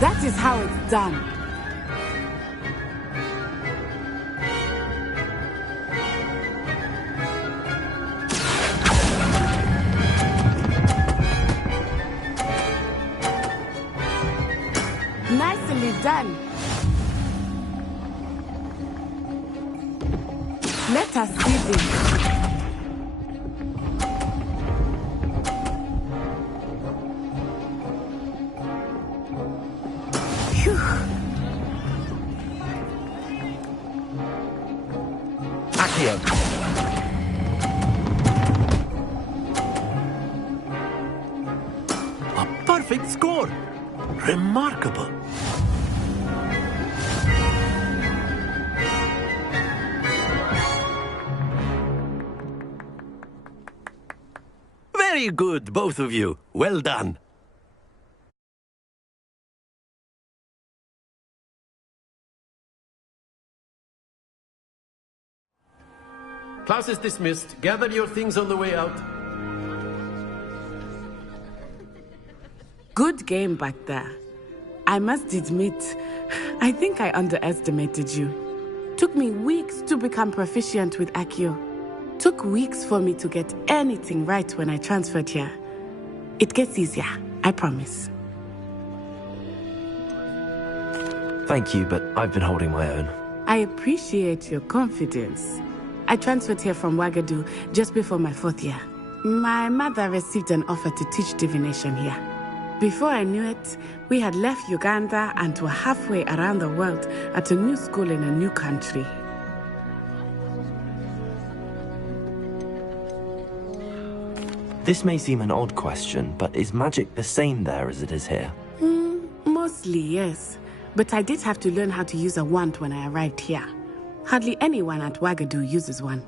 That is how it's done. Nicely done. Let us see this. Phew. Accio. A perfect score. Remarkable. Very good, both of you. Well done. Class is dismissed. Gather your things on the way out. Good game back there. I must admit, I think I underestimated you. Took me weeks to become proficient with Accio. Took weeks for me to get anything right when I transferred here. It gets easier, I promise. Thank you, but I've been holding my own. I appreciate your confidence. I transferred here from Wagadu just before my 4th year. My mother received an offer to teach divination here. Before I knew it, we had left Uganda and were halfway around the world at a new school in a new country. This may seem an odd question, but is magic the same there as it is here? Mostly, yes. But I did have to learn how to use a wand when I arrived here. Hardly anyone at Wagadu uses one.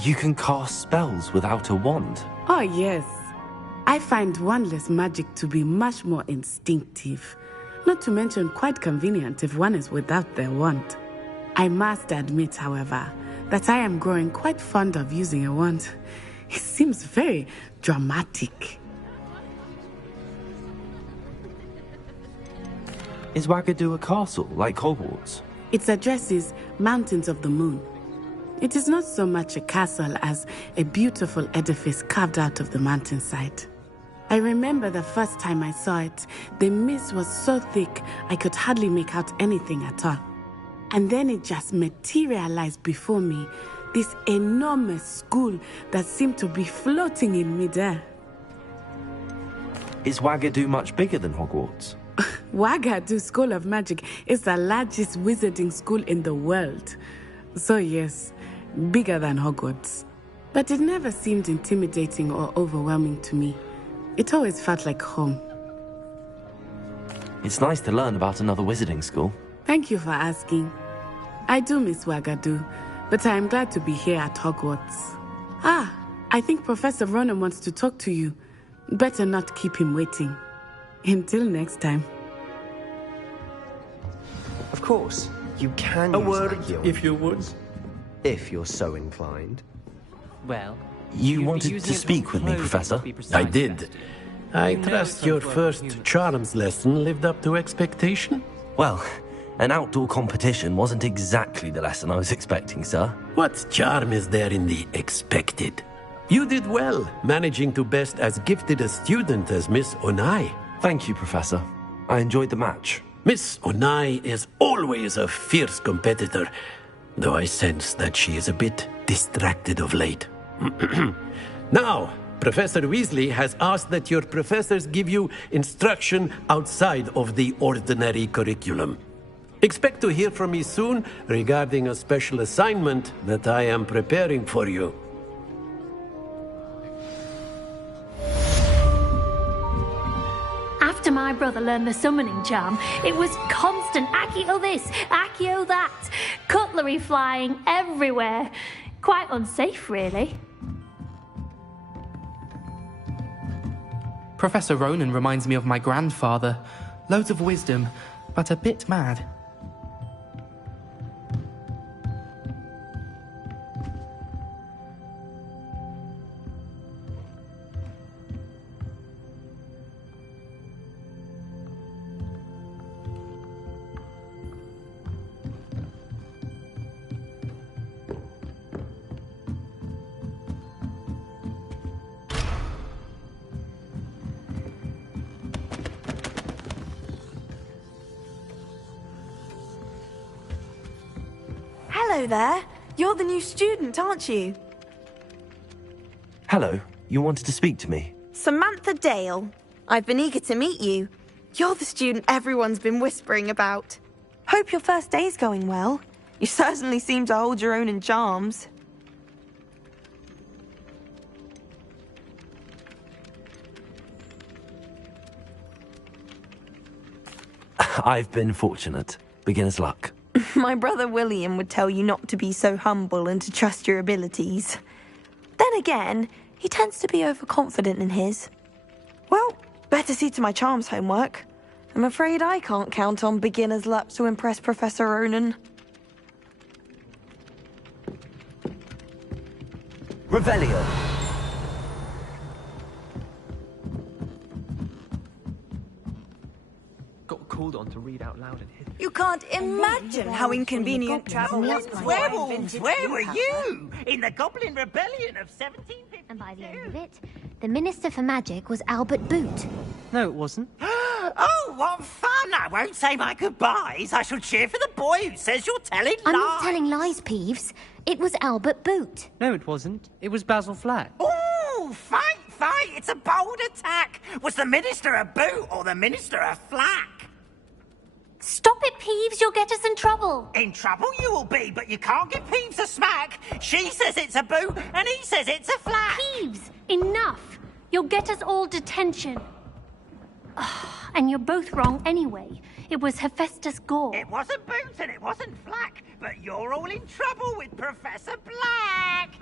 You can cast spells without a wand? Oh, yes. I find wandless magic to be much more instinctive. Not to mention quite convenient if one is without their wand. I must admit, however, that I am growing quite fond of using a wand. It seems very dramatic. Is Wagadu a castle, like Hogwarts? Its address is Mountains of the Moon. It is not so much a castle as a beautiful edifice carved out of the mountainside. I remember the first time I saw it, the mist was so thick I could hardly make out anything at all. And then it just materialized before me, this enormous school that seemed to be floating in midair. Is Wagadu much bigger than Hogwarts? Wagadu School of Magic is the largest wizarding school in the world. So yes, bigger than Hogwarts. But it never seemed intimidating or overwhelming to me. It always felt like home. It's nice to learn about another wizarding school. Thank you for asking. I do miss Wagadu, but I am glad to be here at Hogwarts. I think Professor Ronan wants to talk to you. Better not keep him waiting. Until next time. Of course, you can A use word, Accio if you would. if you're so inclined. Well, You wanted to speak with me, Professor? I did. I trust your first charms lesson lived up to expectation? Well, an outdoor competition wasn't exactly the lesson I was expecting, sir. What charm is there in the expected? You did well, managing to best as gifted a student as Miss Onai. Thank you, Professor. I enjoyed the match. Miss Onai is always a fierce competitor, though I sense that she is a bit distracted of late. Now, Professor Weasley has asked that your professors give you instruction outside of the ordinary curriculum. Expect to hear from me soon regarding a special assignment that I am preparing for you. After my brother learned the summoning charm, it was constant Accio this, Accio that, cutlery flying everywhere. Quite unsafe, really. Professor Ronan reminds me of my grandfather. Loads of wisdom, but a bit mad. Hello there. You're the new student, aren't you? Hello, you wanted to speak to me? Samantha Dale. I've been eager to meet you. You're the student everyone's been whispering about. Hope your first day's going well. You certainly seem to hold your own in charms. I've been fortunate. Beginner's luck. My brother William would tell you not to be so humble and to trust your abilities. Then again, he tends to be overconfident in his. Well, better see to my charms homework. I'm afraid I can't count on beginner's luck to impress Professor Ronan. Revelio. called on to read out loud in his... You can't imagine how inconvenient travel was. Werewolves, where were you? In the Goblin Rebellion of 1752. And by the end of it, the Minister for Magic was Albert Boot. No, it wasn't. Oh, what fun! I won't say my goodbyes. I shall cheer for the boy who says you're telling lies. I'm not telling lies, Peeves. It was Albert Boot. No, it wasn't. It was Basil Flack. Oh, fight! It's a bold attack. Was the Minister a boot or the Minister a flack? Stop it, Peeves. You'll get us in trouble. In trouble you will be, but you can't give Peeves a smack. She says it's a boot and he says it's a flack. Peeves, enough. You'll get us all detention. And you're both wrong anyway. It was Hephaestus Gore. It wasn't Boot and it wasn't Flack, but you're all in trouble with Professor Black.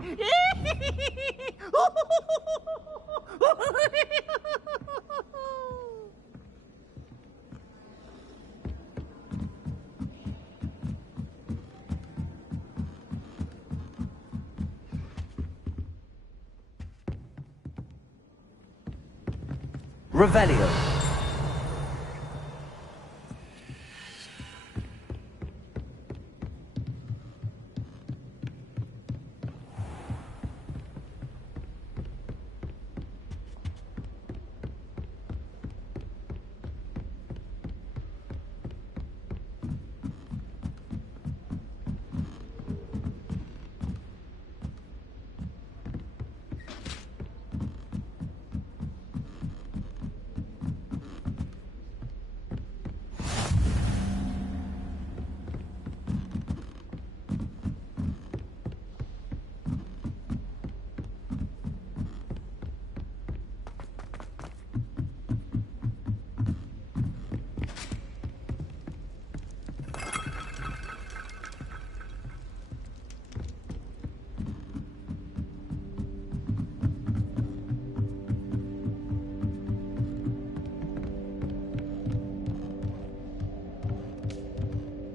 Revelio.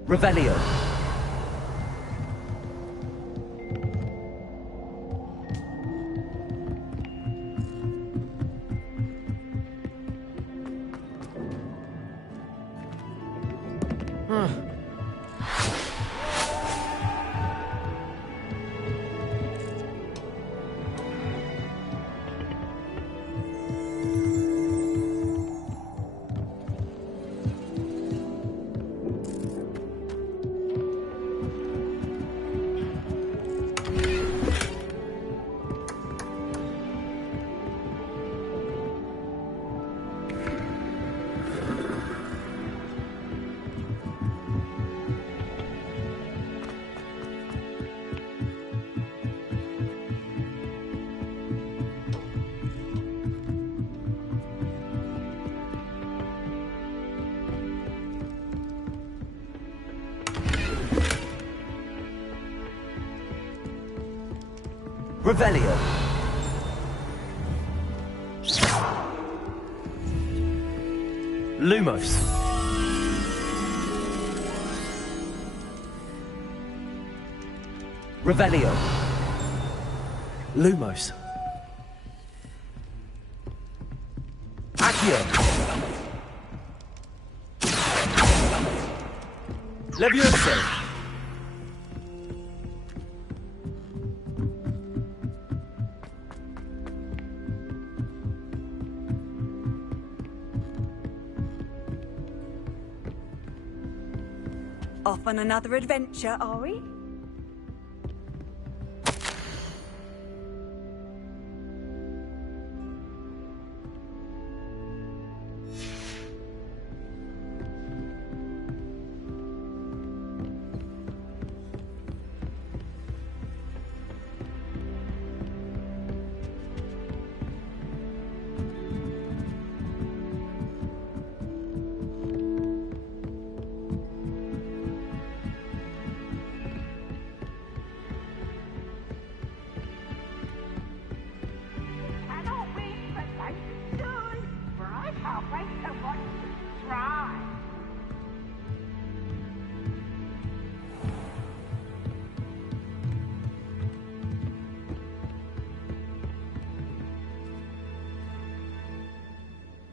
Revelio. Revelio. Lumos. Revelio. Lumos. Accio. Levioso. Off on another adventure, are we?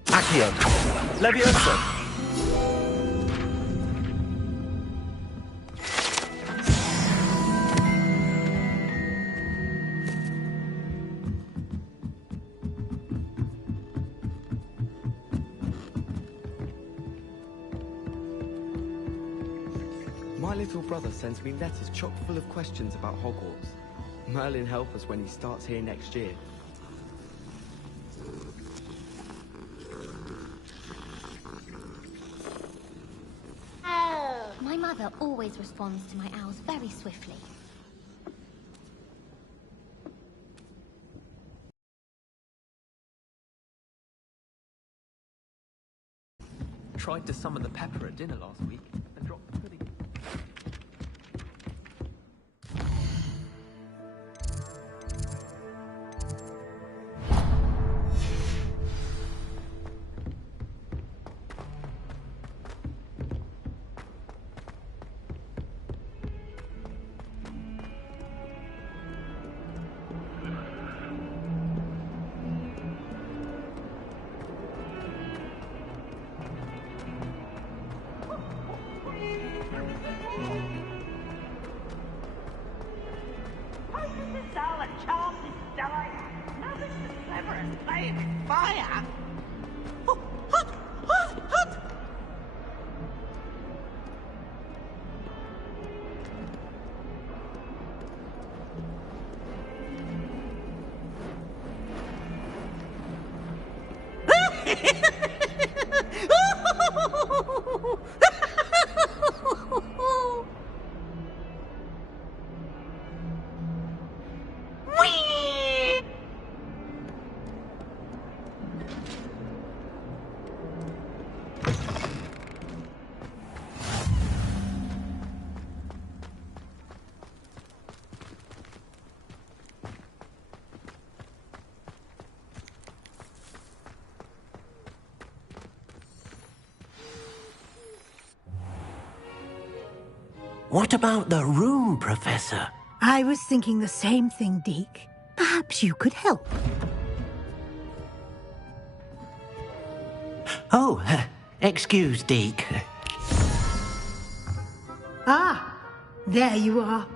Accio. Levioso. My little brother sends me letters chock full of questions about Hogwarts. Merlin help us when he starts here next year. My mother always responds to my owls very swiftly. Tried to summon the pepper at dinner last week and dropped the pudding. What about the room, Professor? I was thinking the same thing, Deke. Perhaps you could help. Oh, excuse, Deke. Ah, there you are.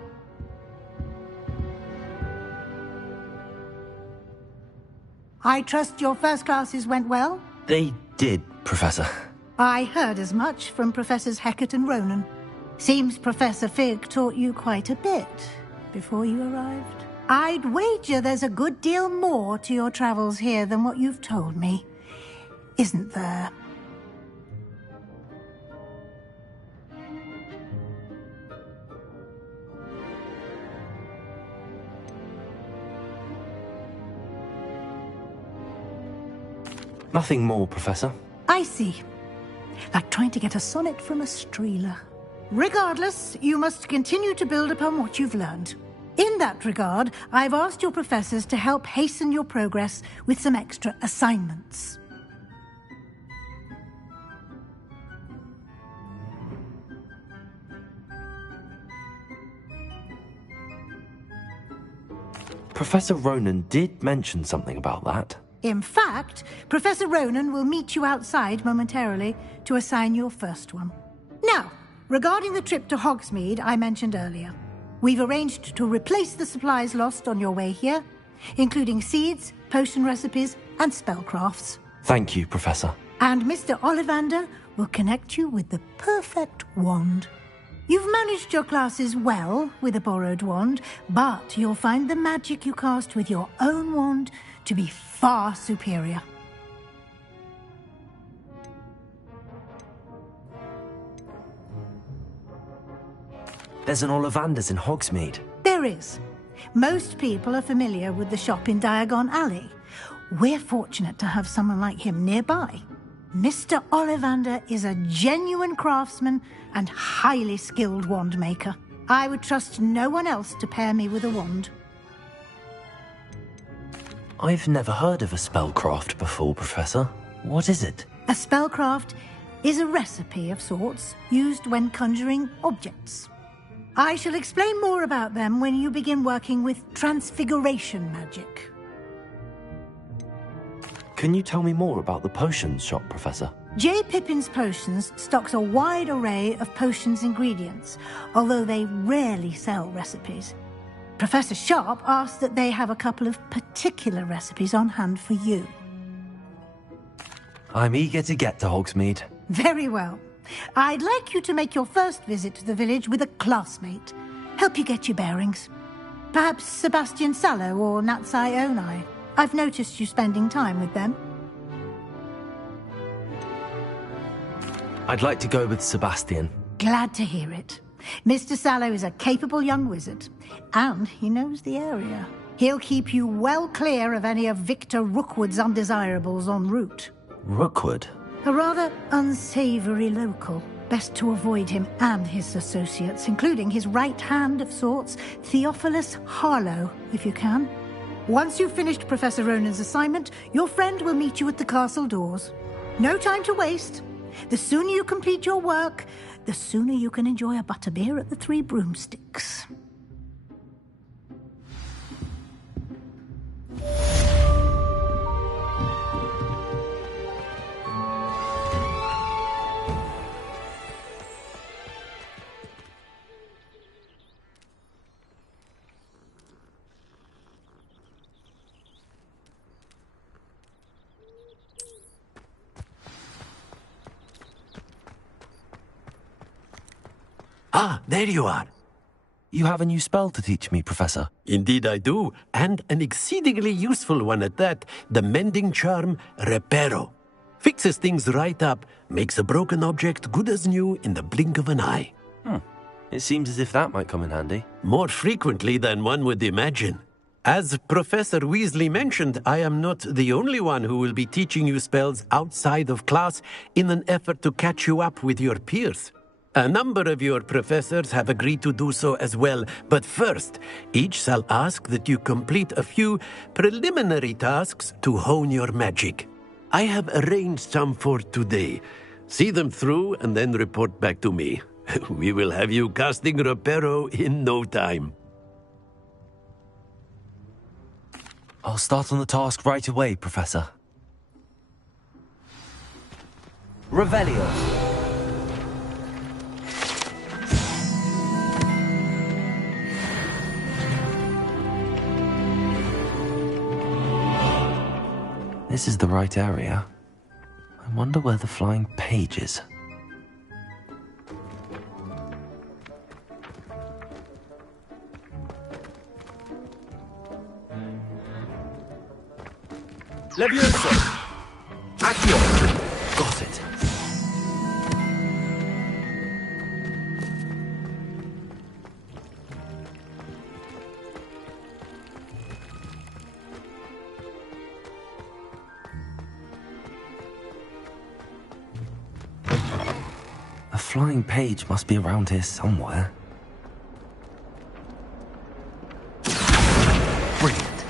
I trust your first classes went well? They did, Professor. I heard as much from Professors Hecat and Ronan. Seems Professor Fig taught you quite a bit before you arrived. I'd wager there's a good deal more to your travels here than what you've told me, isn't there? Nothing more, Professor. I see. Like trying to get a sonnet from a streeler. Regardless, you must continue to build upon what you've learned. In that regard, I've asked your professors to help hasten your progress with some extra assignments. Professor Ronan did mention something about that. In fact, Professor Ronan will meet you outside momentarily to assign your first one. Now, regarding the trip to Hogsmeade I mentioned earlier, we've arranged to replace the supplies lost on your way here, including seeds, potion recipes, and spellcrafts. Thank you, Professor. And Mr. Ollivander will connect you with the perfect wand. You've managed your classes well with a borrowed wand, but you'll find the magic you cast with your own wand to be far superior. There's an Ollivander's in Hogsmeade. There is. Most people are familiar with the shop in Diagon Alley. We're fortunate to have someone like him nearby. Mr. Ollivander is a genuine craftsman and highly skilled wand maker. I would trust no one else to pair me with a wand. I've never heard of a spellcraft before, Professor. What is it? A spellcraft is a recipe of sorts used when conjuring objects. I shall explain more about them when you begin working with transfiguration magic. Can you tell me more about the potions shop, Professor? J. Pippin's Potions stocks a wide array of potions ingredients, although they rarely sell recipes. Professor Sharp asked that they have a couple of particular recipes on hand for you. I'm eager to get to Hogsmeade. Very well. I'd like you to make your first visit to the village with a classmate. Help you get your bearings. Perhaps Sebastian Sallow or Natsai Onai. I've noticed you spending time with them. I'd like to go with Sebastian. Glad to hear it. Mr. Sallow is a capable young wizard, and he knows the area. He'll keep you well clear of any of Victor Rookwood's undesirables en route. Rookwood? A rather unsavory local. Best to avoid him and his associates, including his right hand of sorts, Theophilus Harlow, if you can. Once you've finished Professor Ronan's assignment, your friend will meet you at the castle doors. No time to waste. The sooner you complete your work, the sooner you can enjoy a butterbeer at the Three Broomsticks. Ah, there you are. You have a new spell to teach me, Professor. Indeed I do, and an exceedingly useful one at that, the mending charm Reparo. Fixes things right up, makes a broken object good as new in the blink of an eye. It seems as if that might come in handy. More frequently than one would imagine. As Professor Weasley mentioned, I am not the only one who will be teaching you spells outside of class in an effort to catch you up with your peers. A number of your professors have agreed to do so as well, but first, each shall ask that you complete a few preliminary tasks to hone your magic. I have arranged some for today. See them through and then report back to me. We will have you casting Reparo in no time. I'll start on the task right away, Professor. Revelio. This is the right area. I wonder where the flying page is. Levioso! Accio! Got it. A flying page must be around here somewhere. Brilliant.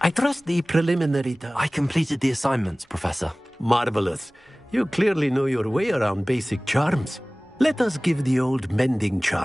I trust the preliminary task. I completed the assignments, Professor. Marvelous. You clearly know your way around basic charms. Let us give the old mending charm